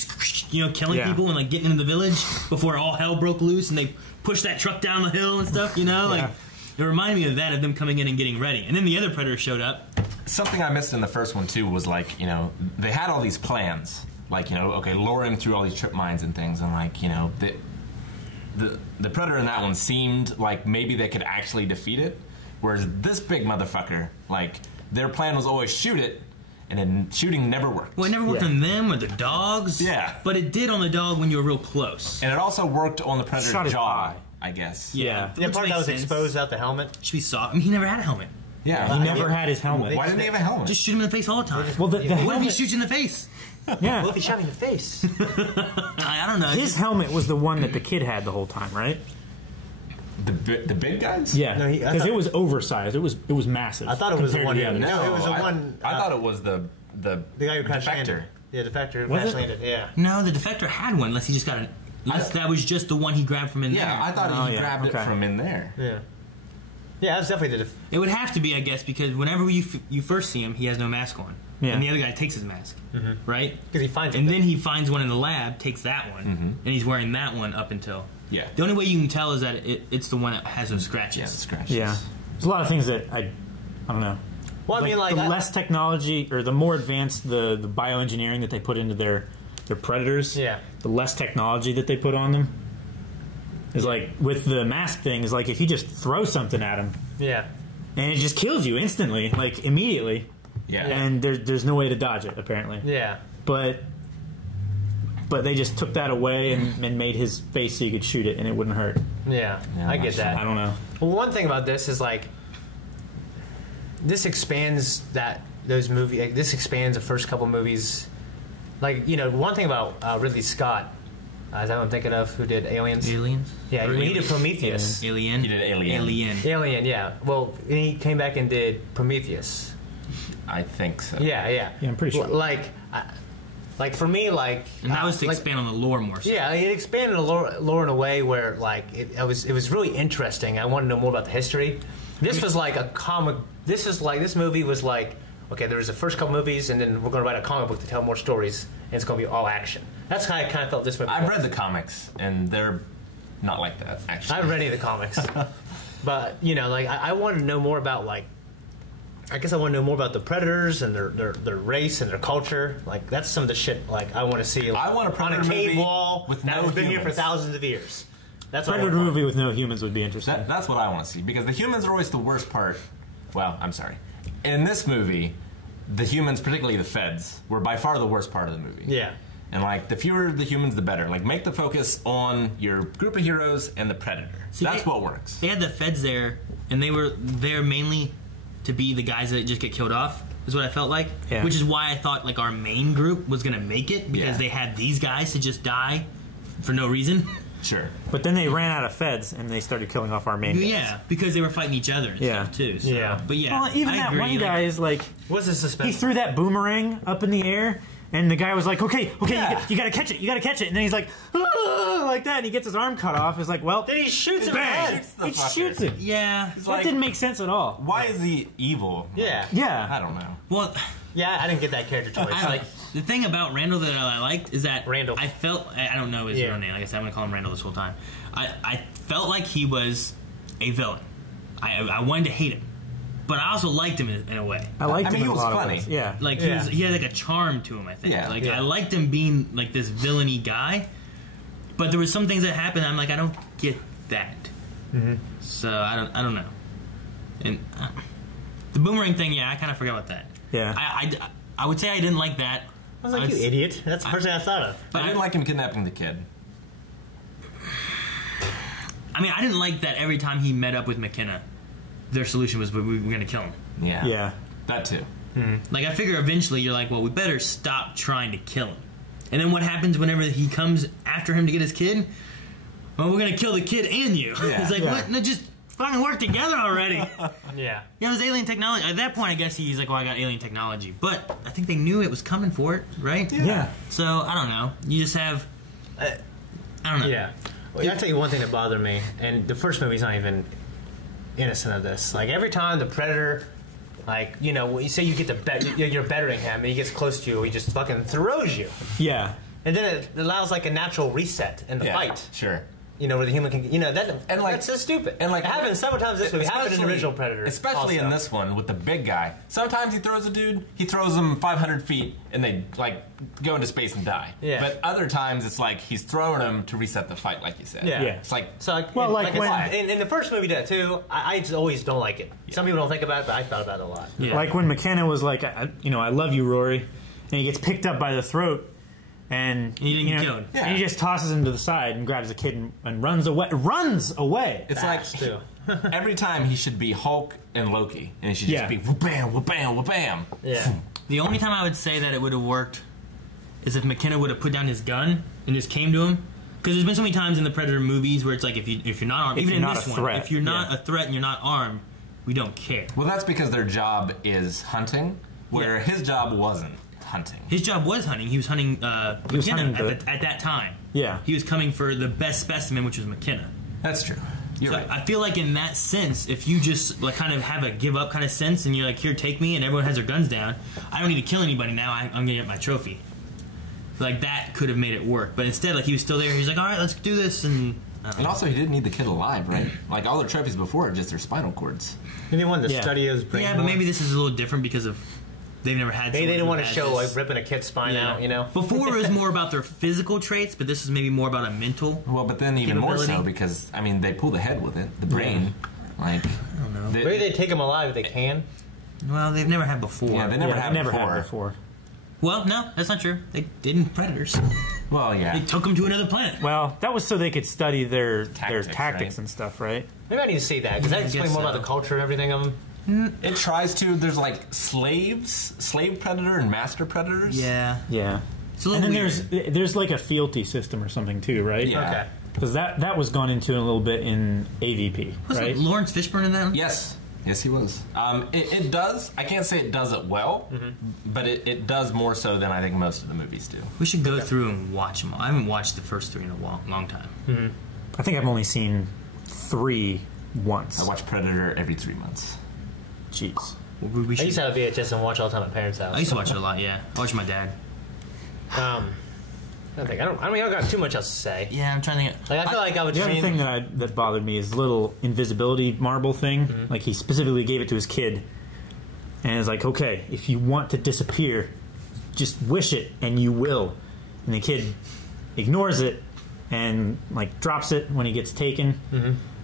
killing Yeah. people and like getting into the village before all hell broke loose and they pushed that truck down the hill and stuff. Like it reminded me of that, of them coming in and getting ready. And then the other Predator showed up. something I missed in the first one too was like, they had all these plans. Like, okay, lure him through all these trip mines and things, and like, the Predator in that one seemed like maybe they could actually defeat it, whereas this big motherfucker, like, their plan was always shoot it, and then shooting never worked. Well, it never worked Yeah. on them or the dogs. Yeah. But it did on the dog when you were real close. And it also worked on the Shot Predator's his jaw, eye. I guess. Yeah. Yeah, Which part that makes was sense. exposed out the helmet. Should be soft. I mean, he never had a helmet. Yeah. He never had his helmet. Why didn't he have a helmet? Just shoot him in the face all the time. Well, the What if he helmet, shoots you in the face? yeah. Well, if he shot me in the face. I don't know. His helmet was the one that the kid had the whole time, right? the big guys? Yeah, No, I because thought- it was oversized. It was massive. I thought it was the compared one. to the others. No, it was the I, one. I thought it was the guy who crash defector. landed. Yeah, defector who Was crash it? landed. Yeah. No, the defector had one, unless he just got it. Unless that was just the one he grabbed from in there. Yeah, I thought Oh, he yeah, grabbed it okay. from in there. Yeah. Yeah, that's definitely the. It would have to be, I guess, because whenever you first see him, he has no mask on. Yeah. And the other guy takes his mask. Right? Because he finds And it. then he finds one in the lab, takes that one, and he's wearing that one up until. Yeah. The only way you can tell is that it's the one that has those scratches. Yeah, the scratches. Yeah, there's a lot of things that I don't know. Well, I mean, like the less technology or the more advanced the bioengineering that they put into their predators, Yeah. the less technology that they put on them. Is like with the mask thing, is like if you just throw something at him Yeah. and it just kills you instantly, like immediately, Yeah. and there's no way to dodge it apparently. Yeah. But they just took that away and made his face so you could shoot it and it wouldn't hurt. Yeah. Yeah, I I'm get not that. I don't know. Well, one thing about this is like this expands this expands the first couple movies. Like one thing about Ridley Scott Is that what I'm thinking of? Who did Aliens? Aliens? Yeah, he did Prometheus. Alien? He did Alien. Alien, yeah. Well, he came back and did Prometheus. I think so. Yeah. Yeah, I'm pretty sure. Like for me, like... And that was to expand on the lore more so. Yeah, it expanded the lore in a way where, like, it was really interesting. I wanted to know more about the history. This was like a comic... This movie was like, okay, there was the first couple movies, and then we're going to write a comic book to tell more stories, and it's going to be all action. That's how I kind of felt this movie I've was. read the comics, and they're not like that, actually. I haven't read any of the comics. But, you know, like, I wanted to know more about, like... I guess I want to know more about the Predators and their race and their culture. Like, that's some of the shit, like, I want to see I want a Predator on a cave movie wall with that no has been here for humans. thousands of years. That's what Predator I want. movie with no humans would be interesting. That's what I want to see, because the humans are always the worst part. Well, I'm sorry. In this movie, the humans, particularly the feds, were by far the worst part of the movie. Yeah. And, like, the fewer the humans, the better. Like, make the focus on your group of heroes and the Predator. That's what works. They had the feds there, and they were there mainly to be the guys that just get killed off, is what I felt like. Yeah. Which is why I thought, like, our main group was going to make it, because Yeah. they had these guys to just die for no reason. Sure. But then they ran out of feds, and they started killing off our main guys. Yeah, because they were fighting each other and Yeah. stuff, too. So. Yeah. But yeah, Well, even I that agree. one guy is like... What's the suspense? He threw that boomerang up in the air, and the guy was like, okay, Yeah. you gotta catch it. And then he's like, "Ah," like that, and he gets his arm cut off. It's like, well, Then he shoots him in the bang! head. the He fucker. shoots it. Yeah. That like- didn't make sense at all. Why is he evil? Yeah. Yeah. I don't know. Well, Yeah, I didn't get that character choice. Like, the thing about Randall that I liked is that Randall. I felt, I don't know his Yeah. real name. Like I said, I'm going to call him Randall this whole time. I felt like he was a villain. I wanted to hate him. But I also liked him in a way. I liked I mean, him in he a was lot funny. of ways. Yeah. Like Yeah. he had like a charm to him. I think. Yeah. Like Yeah. I liked him being like this villainy guy, but there was some things that happened. I'm like, I don't get that. Mm-hmm. So I don't know. And the boomerang thing, yeah, I kind of forgot about that. Yeah. I would say I didn't like that. I was like, you idiot. That's the first thing I thought of. I didn't like him kidnapping the kid. I mean, I didn't like that every time he met up with McKenna, their solution was we were going to kill him. Yeah. Yeah. That too. Like, I figure eventually you're like, well, we better stop trying to kill him. And then what happens whenever he comes after him to get his kid? Well, we're going to kill the kid and you. Yeah. It's like, Yeah. what? No, just fucking work together already. Yeah. Yeah, it was alien technology. At that point, I guess he's like, well, I got alien technology. But I think they knew it was coming for it, right? Yeah. So, I don't know. You just have... I don't know. Yeah. Well, I'll tell you one thing that bothered me, and the first movie's not even innocent of this. Like, every time the Predator, like, you know, you say you get you're bettering him, and he gets close to you, he just fucking throws you. Yeah. And then it allows, like, a natural reset in the fight. Sure. You know, where the human can, you know, that's so stupid. And like it happened several times this movie. It happened in the original Predator. Especially also. in this one with the big guy. Sometimes he throws a dude, he throws them 500 feet, and they like go into space and die. Yeah. But other times it's like he's throwing them to reset the fight, like you said. Yeah. Yeah. It's like So, like, Well, in, like when- in the first movie, did it too. I just always don't like it. Some people don't think about it, but I thought about it a lot. Yeah. Like when McKenna was like, I love you, Rory, and he gets picked up by the throat, and he didn't you get know, killed. and he just tosses him to the side and grabs the kid and runs away. Runs away. it's Fast, like too. every time he should be Hulk and Loki, and he should Yeah. just be wha-bam, wha-bam, wha-bam. Yeah. The only time I would say that it would have worked is if McKenna would have put down his gun and just came to him. Because there's been so many times in the Predator movies where it's like, if you're not armed, If even you're in not this a one, threat, if you're not yeah. a threat and you're not armed, we don't care. Well, that's because their job is hunting, where Yeah. his job wasn't hunting. His job was hunting. He was hunting was McKenna hunting at that time. Yeah. He was coming for the best specimen, which was McKenna. That's true. You're So right. I feel like in that sense, if you just like kind of have a give up kind of sense, and you're like, here, take me, and everyone has their guns down, I don't need to kill anybody now. I'm gonna get my trophy. Like that could have made it work, but instead, like he was still there. He's like, all right, let's do this, and And also, he didn't need the kid alive, right? Like all the trophies before are just their spinal cords. Anyone to Yeah. study his brain. yeah, but more? maybe this is a little different because of they've never had. They someone didn't who want to had show this. like ripping a kid's spine Yeah. out, you know. Before it was more about their physical traits, but this is maybe more about a mental. Well, but then even more so Capability. because I mean they pull the head with it, the brain. Like I don't know. Maybe they take him alive if they can. Well, they've never had before. Yeah, they never Yeah, had never before. had before. Well, no, that's not true. They didn't Predators. Well, yeah. They took them to another planet. Well, that was so they could study their Tactics, tactics right? and stuff, right? Maybe I need to see that because Yeah, that I explains guess more about so. the culture and everything of them. It tries to. There's like slave predator and master predators. Yeah. Yeah. It's a little And then weird. there's like a fealty system or something too, right? Yeah. Okay. Because that was gone into a little bit in AVP, Wasn't right? Lawrence Fishburne in that one? Yes. Yes, he was. It does. I can't say it does it well, but it does more so than I think most of the movies do. We should go through and watch them all. I haven't watched the first 3 in a long time. I think I've only seen 3 once. I watch Predator every 3 months. Jeez. We I should, used to have VHS and watch all the time at parents' house. I used to watch it a lot, yeah. I watched my dad. I don't got too much else to say. Yeah, I'm trying to get... Like I feel like I would The other thing that bothered me is the little invisibility marble thing. Like he specifically gave it to his kid, and it's like, okay, if you want to disappear, just wish it and you will. And the kid ignores it and like drops it when he gets taken.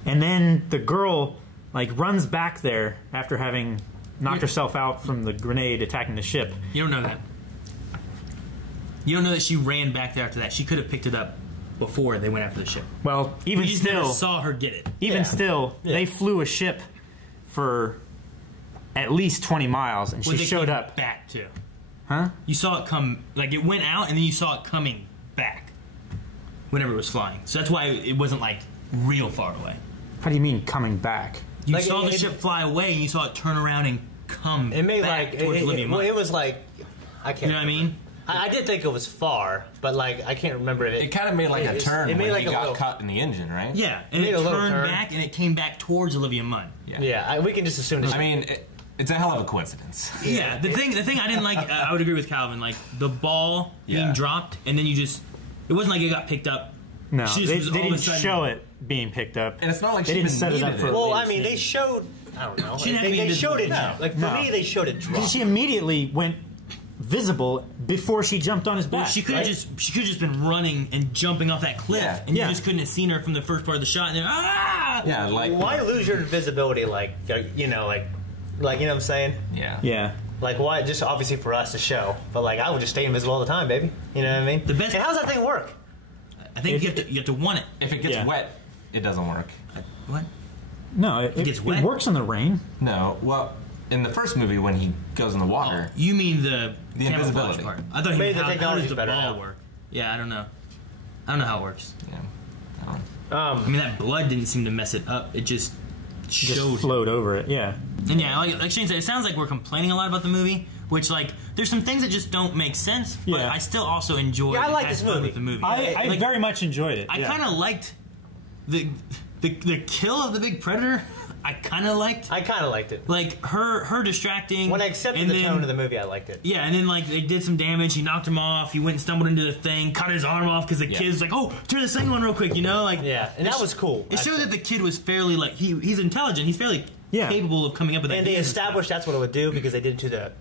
And then the girl like runs back there after having knocked herself out from the grenade attacking the ship. You don't know that. You don't know that she ran back there after that. She could have picked it up before they went after the ship. Well, even We just never still, saw her get it. even Yeah. still, Yeah. they flew a ship for at least 20 miles, and When she they showed came up. back too. Huh? You saw it come, like it went out, and then you saw it coming back whenever it was flying. So that's why it wasn't like real far away. How do you mean coming back? You Like, saw the it- ship fly away, and you saw it turn around and come. It made back like towards Olivia Munn. it was like I can't. You know what I mean? I did think it was far, but like I can't remember if It kind of made like a turn It made when like he a got little, caught in the engine, right? Yeah, and Made it a little turned turn. back, and it came back towards Olivia Munn. Yeah, we can just assume. I mean, it's a hell of a coincidence. Yeah, the thing I didn't like, I would agree with Calvin. Like the ball being Yeah. dropped, and then it wasn't like it got picked up. No, She just they was all of a didn't sudden- show it being picked up. And it's not like they she didn't even set it up needed for. it. well, a I mean, they later showed. I don't know. She didn't have to be They showed it. invisible. Like for No. me, they showed it drop. She immediately went visible before she jumped on his back. Well, she could have right? just been running and jumping off that cliff, Yeah. and you Yeah. just couldn't have seen her from the first part of the shot. And then Yeah, like Why lose your invisibility? Like you know, like you know what I'm saying? yeah. Yeah. Like why? Just obviously for us to show, but like I would just stay invisible all the time, baby. You know what I mean? The best- And how's that thing work? I think you have to want it. If it gets Yeah. wet, it doesn't work. What? No, it gets wet? it works in the rain. No, well, in the first movie when he goes in the water, You mean the camouflage invisibility. part? I thought he Maybe meant the how technology's does the better ball now. work? Yeah, I don't know. I don't know how it works. yeah. I mean, that blood didn't seem to mess it up. It just Just showed. float over it. Yeah. And yeah, like Shane said, it sounds like we're complaining a lot about the movie, which like there's some things that just don't make sense. But Yeah. I still also enjoy. Yeah, I like had this fun movie. With the movie. I Like, very much enjoyed it. I yeah. kind of liked the kill of the big predator. I kind of liked I kind of liked it. like her distracting. When I accepted and the then- tone of the movie, I liked it. Yeah, and then like they did some damage. He knocked him off. He went and stumbled into the thing, cut his arm off because the Yeah. kid's like, "Oh, turn this thing on real quick," you know, like Yeah, and that was cool. It showed that the kid was fairly like he's intelligent. He's fairly Yeah. capable of coming up with And they ideas stuff. established that's what it would do because they did it to the,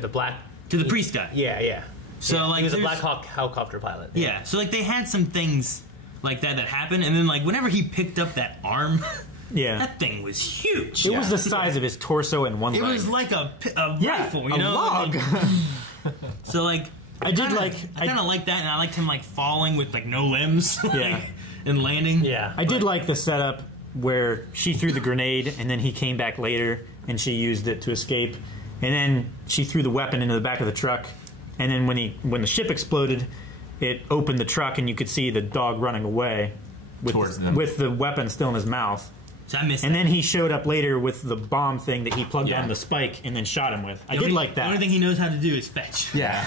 the black. to the priest guy. Yeah. So Yeah, like he was a there's- Black Hawk helicopter pilot. Yeah, so like they had some things like that happened, and then like whenever he picked up that arm, Yeah. that thing was huge. It was the size of his torso and one It leg. was like a yeah, rifle, you a know. log. So like I did kinda- like- I kind of like that, and I liked him like falling with like no limbs, like, Yeah. and landing. Yeah. I did like the setup where she threw the grenade and then he came back later and she used it to escape, and then she threw the weapon into the back of the truck, and then when the ship exploded, it opened the truck and you could see the dog running away Towards them. with the weapon still in his mouth. So I missed. And that. then he showed up later with the bomb thing that he plugged Yeah. on the spike and then shot him with. I The did only- like The only that. thing he knows how to do is fetch Yeah.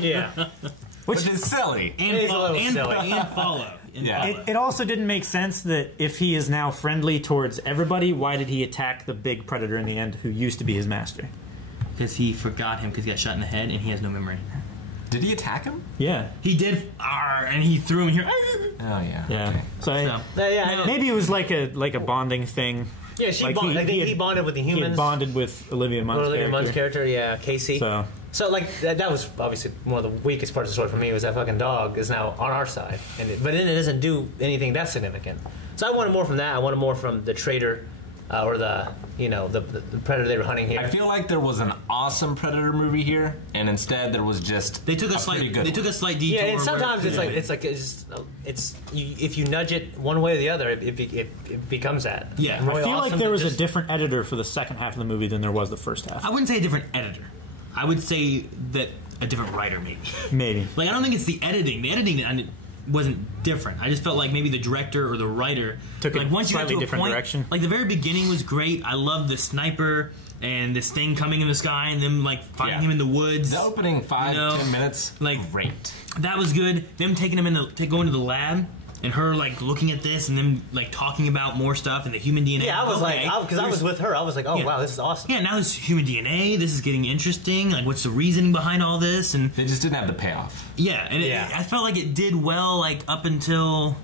Yeah. Which is silly. and It is a follow. little silly. And follow. And Yeah. follow. It also didn't make sense that if he is now friendly towards everybody, why did he attack the big predator in the end who used to be his master? Because he forgot him because he got shot in the head and he has no memory. Did he attack him? Yeah. He did, and he threw him in here. Oh yeah. Yeah. Okay. So, Yeah. maybe it was like a bonding thing. Yeah, she Like bonded. I think had- he bonded with the He had humans. bonded with Olivia Munn's Olivia character. Munn's character, yeah, Casey. So like that was obviously one of the weakest parts of the story for me was that fucking dog is now on our side, but then it doesn't do anything that significant. So I wanted more from that. I wanted more from the traitor, or the predator they were hunting here. I feel like there was an awesome Predator movie here, and instead there was just They took a pretty good slight one. detour. yeah, and sometimes where- it's if you nudge it one way or the other, it becomes that. Yeah. And Roy I feel like Awesome there was just- a different editor for the second half of the movie than there was the first half. I wouldn't say a different editor. I would say that a different writer, maybe. Maybe. Like, I don't think it's the editing. The editing wasn't different. I just felt like maybe the director or the writer took like a once slightly you got to a different point, direction. Like the very beginning was great. I loved the sniper and this thing coming in the sky and them like finding him in the woods. The opening 5-10 minutes, like great. That was good. Them taking him going to the lab. And her, like, looking at this and then, like, talking about more stuff and the human DNA. Yeah, I was like, because I was with her, I was like, oh, wow, this is awesome. Yeah, now there's human DNA. This is getting interesting. Like, what's the reasoning behind all this? And they just didn't have the payoff. Yeah, and I felt like it did well, like, up until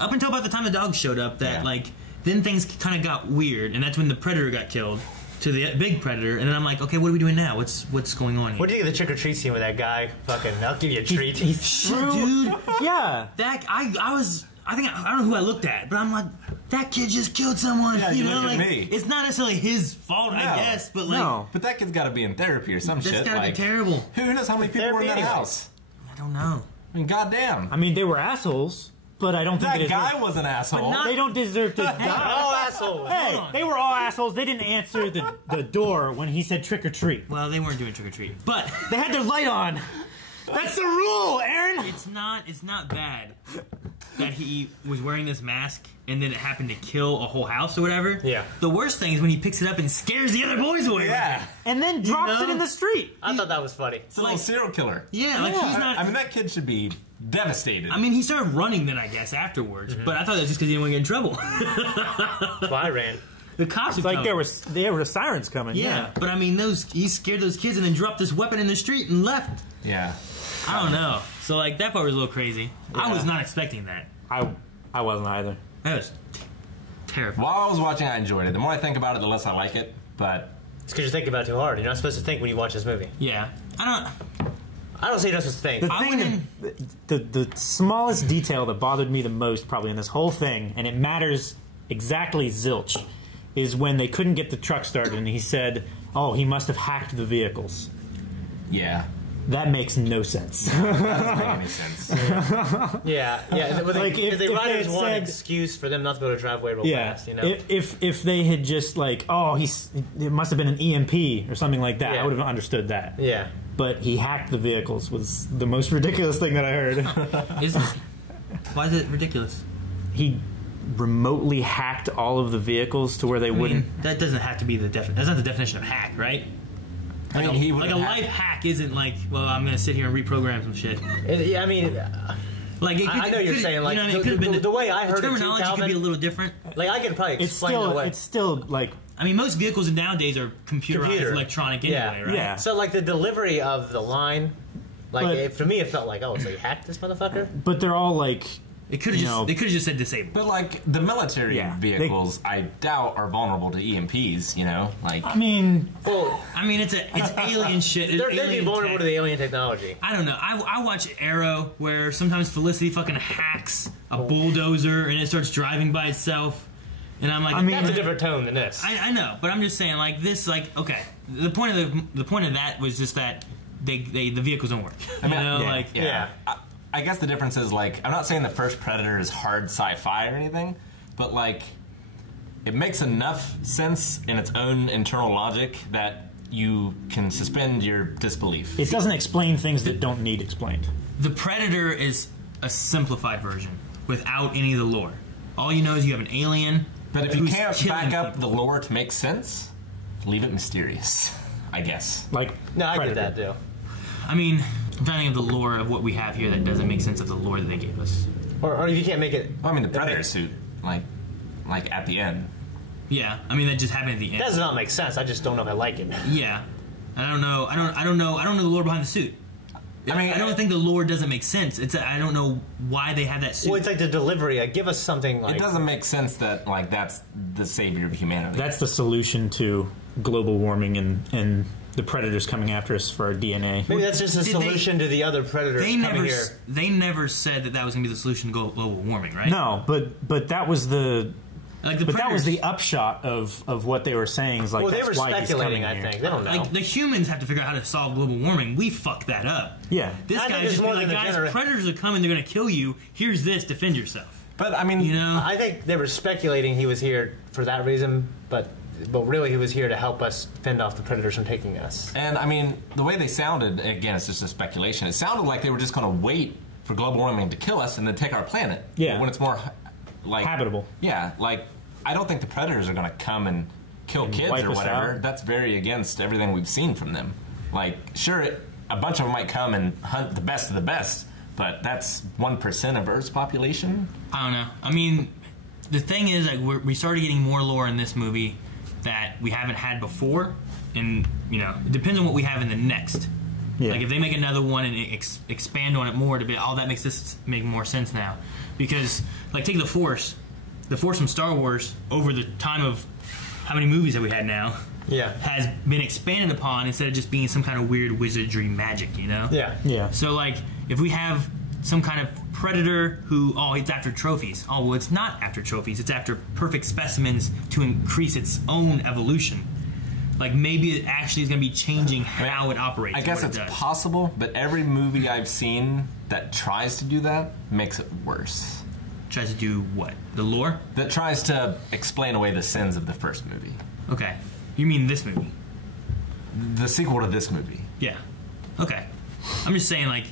about the time the dogs showed up. That, like, then things kind of got weird. And that's when the predator got killed. To the big predator, and then I'm like, okay, what are we doing now? What's going on here? What do you think of the trick or treat scene with that guy? Fucking, I'll give you a treat. Shit, dude. Yeah. That I don't know who I looked at, but I'm like, that kid just killed someone. Yeah, you know, look at like me. It's not necessarily his fault, I guess, but like, but that kid's got to be in therapy or some shit. That's gotta like, be terrible. Who knows how many people were in that house? I don't know. I mean, goddamn. I mean, they were assholes, but I don't think That guy was an asshole. they don't deserve to die. Oh, assholes. Hey, they were all assholes. They didn't answer the door when he said trick or treat. Well, they weren't doing trick or treat, but They had their light on. That's the rule, Aaron. it's not bad that he was wearing this mask and then it happened to kill a whole house or whatever. Yeah. The worst thing is when he picks it up and scares the other boys away. Yeah. And then drops it in the street. I thought that was funny. It's a little serial killer. Yeah, like he's not. I mean, that kid should be devastated. I mean, he started running then, I guess, afterwards. But I thought that was just because he didn't want to get in trouble. That's why I ran. The cops It's were like coming. there were sirens coming. Yeah, but I mean, he scared those kids and then dropped this weapon in the street and left. Yeah. I don't know. So, like, that part was a little crazy. I was not expecting that. I wasn't either. That was terrible. While I was watching, I enjoyed it. The more I think about it, the less I like it. But It's because you're thinking about it too hard. You're not supposed to think when you watch this movie. Yeah. I don't say you're not supposed to think. The thing, the smallest detail that bothered me the most, probably in this whole thing, and it matters exactly zilch, is when they couldn't get the truck started, and he said, "Oh, he must have hacked the vehicles." yeah. That makes no sense. That doesn't make any sense. Yeah. Like, if the they writers had want an said- excuse for them not to be able to drive away real fast, you know? If they had just like, oh, it must have been an EMP or something like that, I would have understood that. Yeah. But he hacked the vehicles was the most ridiculous thing that I heard. Why is it ridiculous? He remotely hacked all of the vehicles to where they wouldn't. That doesn't have to be that's not the definition of hack, right? I mean, he would Like a life hack isn't like, well, I'm going to sit here and reprogram some shit. I mean, Like it could, I know you're saying, like, you know what I mean? It could have been the way I heard it the too, terminology could be Calvin, a little different. like, I could probably explain it away. It's still like, I mean, most vehicles nowadays are computerized, electronic anyway, right? yeah. So, like, the delivery of the line, like, for me, it felt like, oh, so you hacked this motherfucker? but they're all like. It could have they could have just said disabled. But like the military Yeah, vehicles, I doubt are vulnerable to EMPs. You know, like I mean, Well, I mean, it's alien shit. It's they'd be alien vulnerable tech. to the alien technology. I don't know. I watch Arrow where sometimes Felicity fucking hacks a bulldozer and it starts driving by itself, and I'm like, I mean, That's a different tone than this. I know, but I'm just saying, like this, like okay. The point of that was just that the vehicles don't work. I mean, you know, yeah, like Yeah. I guess the difference is like I'm not saying the first Predator is hard sci-fi or anything, but like it makes enough sense in its own internal logic that you can suspend your disbelief. it doesn't explain things that don't need explained. the Predator is a simplified version without any of the lore. All you know is you have an alien. But if you who's can't killing back up people. the lore to make sense, leave it mysterious, I guess. Like, No, I get Predator. that, too. I mean, I'm trying to think of the lore of what we have here that doesn't make sense of the lore that they gave us. Or if you can't make it... Well, I mean, the Predator suit, like at the end. Yeah, I mean that just happened at the It end. does not make sense. I just don't know if I like it. Yeah, I don't know. I don't know the lore behind the suit. I mean, I don't think the lore doesn't make sense. I don't know why they have that suit. Well, it's like the delivery. Like, give us something like... it doesn't make sense that like that's the savior of humanity. That's the solution to global warming and the predators coming after us for our DNA. Maybe that's just a Did solution to the other predators coming here. They never said that was going to be the solution to global warming, right? No, but that was the. Like the But that was predators- the upshot of what they were saying. Is like, Well, they that's were why he's speculating, coming I here. think. They don't know. Like the humans have to figure out how to solve global warming. We fucked that up. Yeah. This I think guy it's just be more like, than the guys, genera- predators are coming. They're going to kill you. Here's this. Defend yourself. but I mean, You know. I think they were speculating he was here for that reason, but but really he was here to help us fend off the predators from taking us. And I mean, the way they sounded, again, it's just a speculation. It sounded like they were just going to wait for global warming to kill us and then take our planet. Yeah. When it's more like habitable. Yeah, like I don't think the predators are going to come and kill kids wipe or us whatever. out. That's very against everything we've seen from them. Like, sure, a bunch of them might come and hunt the best of the best, but that's 1% of Earth's population. I don't know. I mean, the thing is, like, we started getting more lore in this movie that we haven't had before, and it depends on what we have in the next. Yeah. Like if they make another one and expand on it more, to be that makes this make more sense now. Because like take the Force from Star Wars over the time of how many movies have we had now? Yeah. Has been expanded upon instead of just being some kind of weird wizardry magic, Yeah. Yeah. So like if we have some kind of predator who, it's after trophies. Oh, well, it's not after trophies. It's after perfect specimens to increase its own evolution. Like, maybe it actually is going to be changing how it operates. I guess it's possible, but every movie I've seen that tries to do that makes it worse. Tries to do what? The lore? That tries to explain away the sins of the first movie. Okay. You mean this movie? The sequel to this movie. Yeah. Okay. I'm just saying, like...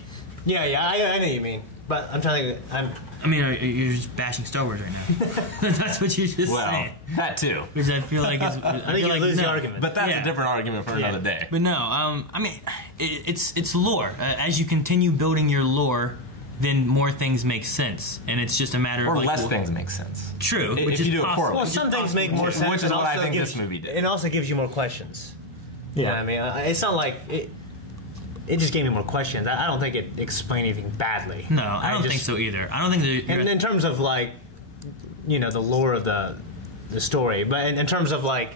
Yeah, I know what you mean. But I'm trying to... I mean, you're just bashing Star Wars right now. That's what you're just saying. That too. Which I feel like is... I think you lose the argument. But that's a different argument for another day. But no, I mean, it's lore. As you continue building your lore, then more things make sense. And it's just a matter of... Or less things make sense. True. If you do it poorly. Well, some things make more sense. Which is what I think this movie did. It also gives you more questions. Yeah. I mean, it's not like... It just gave me more questions. I don't think it explained anything badly. No, I don't think so either. I don't think that... In terms of, like, the lore of the story, but in terms of, like,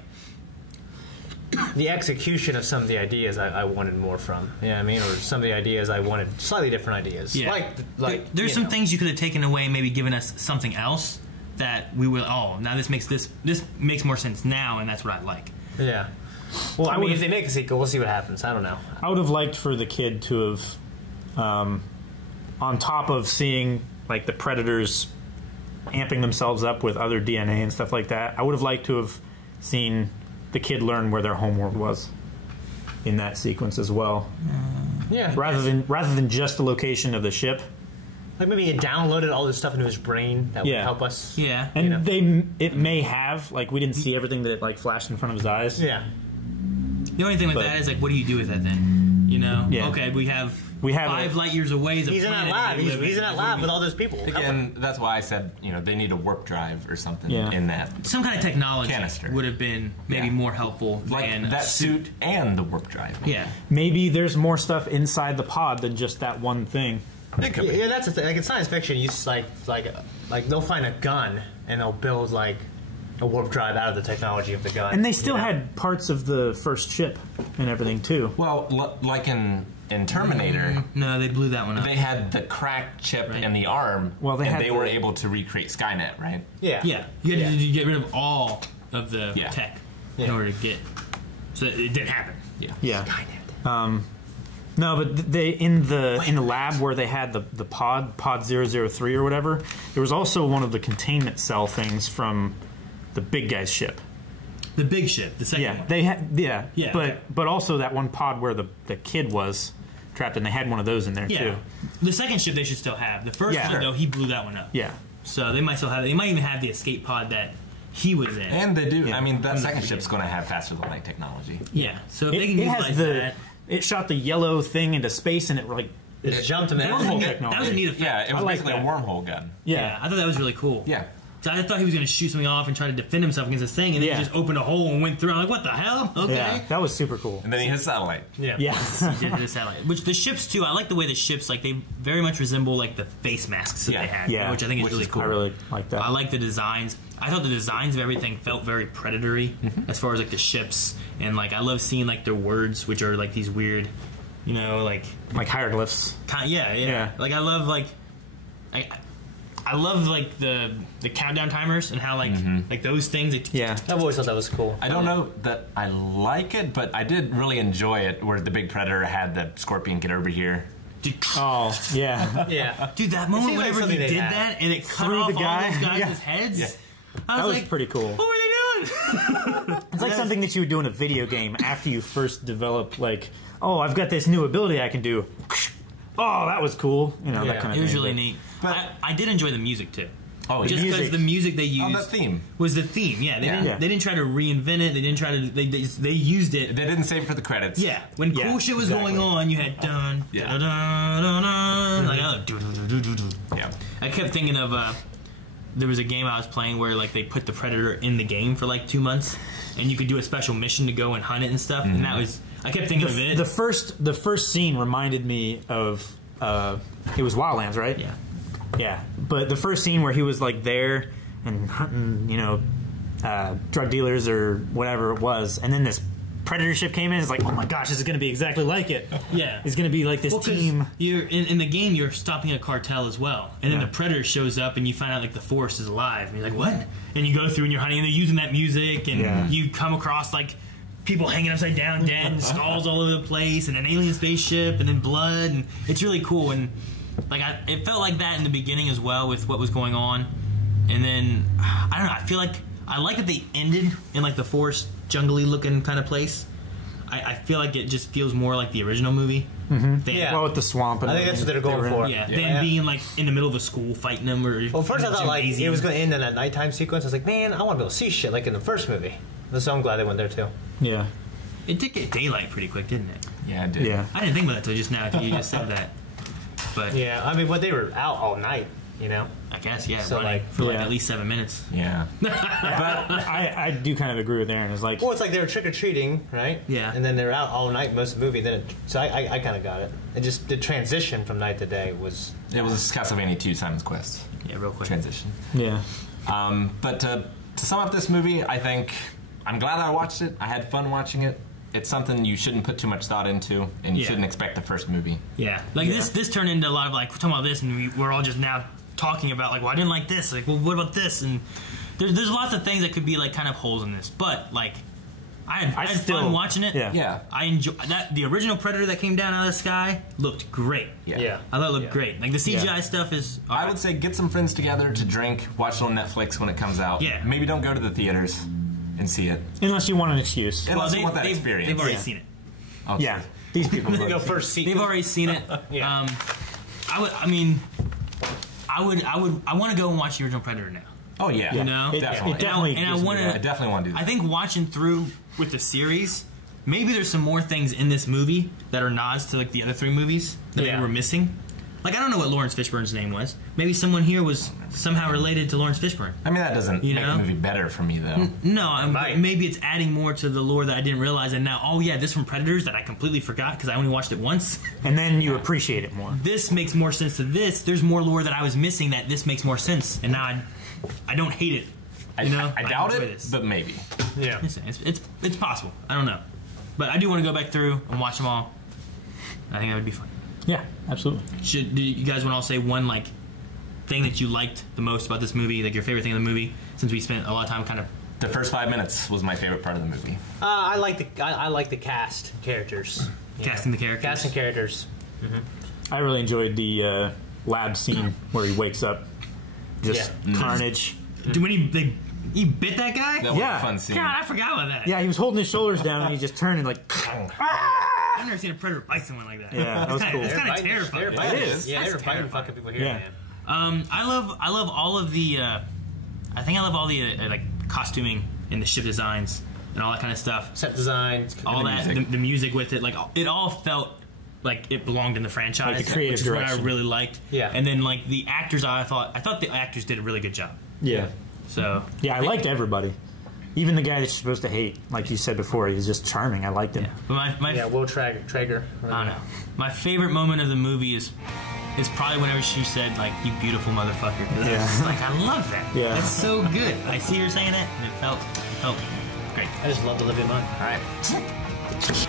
the execution of some of the ideas I wanted more from. You know what I mean? Or some of the ideas I wanted slightly different ideas. Yeah. Like there's some things you could have taken away, maybe given us something else that we will... now this makes more sense now, and that's what I like. Yeah. Well, I mean, if they make a sequel, we'll see what happens. I don't know. I would have liked for the kid to have, on top of seeing like the predators amping themselves up with other DNA and stuff like that, I would have liked to have seen the kid learn where their homeworld was in that sequence as well. Yeah. Rather than just the location of the ship. Like maybe he downloaded all this stuff into his brain that would help us. Yeah. And it may have, like, we didn't see everything that like flashed in front of his eyes. Yeah. The only thing with that is, like, what do you do with that then? Yeah. Okay, we have 5 light years away. He's in that lab. He's in that lab with all those people. Again, that's why I said, they need a warp drive or something in that. Some kind of technology canister would have been maybe more helpful like than that suit and the warp drive. Yeah. Maybe there's more stuff inside the pod than just that one thing. It could be. Yeah, that's the thing. Like in science fiction, you just like they'll find a gun and they'll build like a warp drive out of the technology of the gun. And they still had parts of the first ship and everything too. Well, like in Terminator, no, they blew that one up. they had the cracked chip in the arm, Well, they were able to recreate Skynet, right? Yeah. Yeah, you had to get rid of all of the tech in order to get. So it didn't happen. Yeah. Skynet. No, but they in the lab where they had the pod 003 or whatever, there was also one of the containment cell things from the big guy's ship. The big ship, the second one. They had Yeah, but okay. but also that one pod where the kid was trapped in, they had one of those in there too. The second ship they should still have. The first one though, he blew that one up. Yeah. So they might still have it. They might even have the escape pod that he was in. And they do. Yeah. I mean, that second ship's going to have faster than light technology. Yeah. So if they can It utilize has that. it shot the yellow thing into space and it It jumped him in. That was a neat effect. Yeah, it was I like basically a that. wormhole gun. Yeah, I thought that was really cool. Yeah. So I thought he was going to shoot something off and try to defend himself against this thing, and then he just opened a hole and went through. I'm like, what the hell? Okay. Yeah, that was super cool. And then he hit satellite. Yeah. Yeah. He did the satellite. Which the ships too, I like the way the ships, like, they very much resemble like the face masks that they had, Yeah. which I think is really cool. I really like that. I like the designs. I thought the designs of everything felt very predatory as far as like the ships, and like I love seeing like their words, which are like these weird, like hieroglyphs. yeah. Like I love like I love like the countdown timers and how like those things. Yeah. I've always thought that was cool. I don't know that I like it, but I did really enjoy it where the big predator had the scorpion get over here. Oh, yeah. Yeah. Dude, that moment seems like whenever he something did they'd have. that and it cut Through off the guy. all those guys' Yeah. heads. Yeah. I That was like, pretty cool. what were they doing? It's like something that you would do in a video game after you first develop, like, oh, I've got this new ability I can do. Oh, that was cool. You know, that kind of thing. It was really But neat. But I did enjoy the music, too. Oh, Just because the music they used that theme was the theme. Yeah, they didn't try to reinvent it. They didn't try to. They used it. They didn't save it for the credits. Yeah, when cool shit was going on, you had dun dun dun dun dun. Like, Yeah. I kept thinking of there was a game I was playing where like they put the predator in the game for like 2 months, and you could do a special mission to go and hunt it and stuff. And that was I kept thinking of it. The first scene reminded me of it was Wildlands, right? Yeah. Yeah, but the first scene where he was like there and hunting, you know, drug dealers or whatever it was, and then this predator ship came in. It's like, oh my gosh, this is going to be exactly like it. Yeah, it's going to be like this team. You're in the game. You're stopping a cartel as well, and then the predator shows up, and you find out like the forest is alive, and you're like, what? And you go through and you're hunting, and they're using that music, and you come across like people hanging upside down, dead, and skulls all over the place, and an alien spaceship, and then blood, and it's really cool. And like it felt like that in the beginning as well with what was going on, and then I don't know. I feel like I like that they ended in like the forest, jungly looking kind of place. I feel like it just feels more like the original movie. Yeah. Well, with the swamp. And I think that's what they're going for. Yeah, than being like in the middle of a school fighting them. Or well, first I thought like it was going to end in that nighttime sequence. I was like, man, I want to be able to see shit like in the first movie. So I'm glad they went there too. Yeah. It did get daylight pretty quick, didn't it? Yeah, it did. Yeah. I didn't think about that till just now. Until you just said that. But yeah, I mean, they were out all night, you know. I guess So, running like, for like at least 7 minutes. Yeah. But I do kind of agree with Aaron. It's like, Well, it's like they were trick or treating, right? Yeah. And then they were out all night most of the movie. So I kind of got it. It just the transition from night to day was. It was Castlevania 2 Simon's Quest. Yeah, real quick. Transition. yeah. But to sum up this movie, I think I'm glad I watched it. I had fun watching it. It's something you shouldn't put too much thought into, and you shouldn't expect the first movie. Yeah, like this turned into a lot of like we're talking about this, and we're all just now talking about like, well, I didn't like this. Like, well, what about this? And there's lots of things that could be like kind of holes in this, but like I had fun watching it. Yeah. I enjoy that. The original Predator that came down out of the sky looked great. Yeah. I thought it looked great. Like the CGI stuff is. I would say get some friends together to drink, watch it on Netflix when it comes out. Yeah. Maybe don't go to the theaters and see it. Unless you want an excuse. Unless you want that experience. They've already seen it. Okay. Yeah. These people. They go first seat. They've already seen it. Yeah. I want to go and watch the original Predator now. Oh yeah. You know? Definitely. It definitely And I gives me want that. I definitely want to do that. I think watching through with the series, maybe there's some more things in this movie that are nods to like the other 3 movies that they were missing. Like I don't know what Lawrence Fishburne's name was. Maybe someone here was somehow related to Lawrence Fishburne. I mean, that doesn't make the movie better for me, though. No, maybe it's adding more to the lore that I didn't realize. And now, oh yeah, this from Predators that I completely forgot because I only watched it once. And then you appreciate it more. This makes more sense to this. There's more lore that I was missing that this makes more sense. And now I don't hate it. You know? I doubt enjoy it, this. but maybe. Yeah. It's possible. I don't know. But I do want to go back through and watch them all. I think that would be fun. Yeah, absolutely. Do you guys want to all say one like thing that you liked the most about this movie, like your favorite thing in the movie? Since we spent a lot of time kind of. The first 5 minutes was my favorite part of the movie. I like the cast characters. Casting the characters. Casting characters. I really enjoyed the lab scene where he wakes up. Just carnage. When he bit that guy? That was a fun scene. God, I forgot about that. Yeah, he was holding his shoulders down and he just turned and like. I've never seen a predator bite someone like that. Yeah, that was cool. It's kind of terrifying. It is. Yeah, they were biting fucking people here, man. I love all of the. I think I love all the like costuming and the ship designs and all that kind of stuff. Set designs, All that, the music with it, like it all felt like it belonged in the franchise. Like the creative which is what direction. I really liked. Yeah. And then like the actors, I thought the actors did a really good job. Yeah. So Yeah, I liked everybody. Even the guy that you're supposed to hate, like you said before, he was just charming. I liked him. yeah. But my Will Traeger. I don't know. My favorite moment of the movie is probably whenever she said like "you beautiful motherfucker." Yeah. Like I love that. Yeah. That's so good. I see her saying it, and it felt great. I just love to live in mine. All right.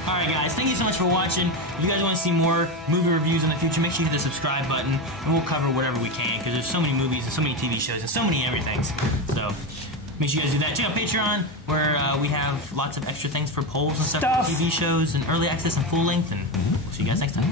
All right, guys. Thank you so much for watching. If you guys want to see more movie reviews in the future, make sure you hit the subscribe button, and we'll cover whatever we can because there's so many movies and so many TV shows and so many everythings. So. Make sure you guys do that. Check out Patreon, where we have lots of extra things for polls and stuff. For TV shows and early access and full length. And we'll see you guys next time.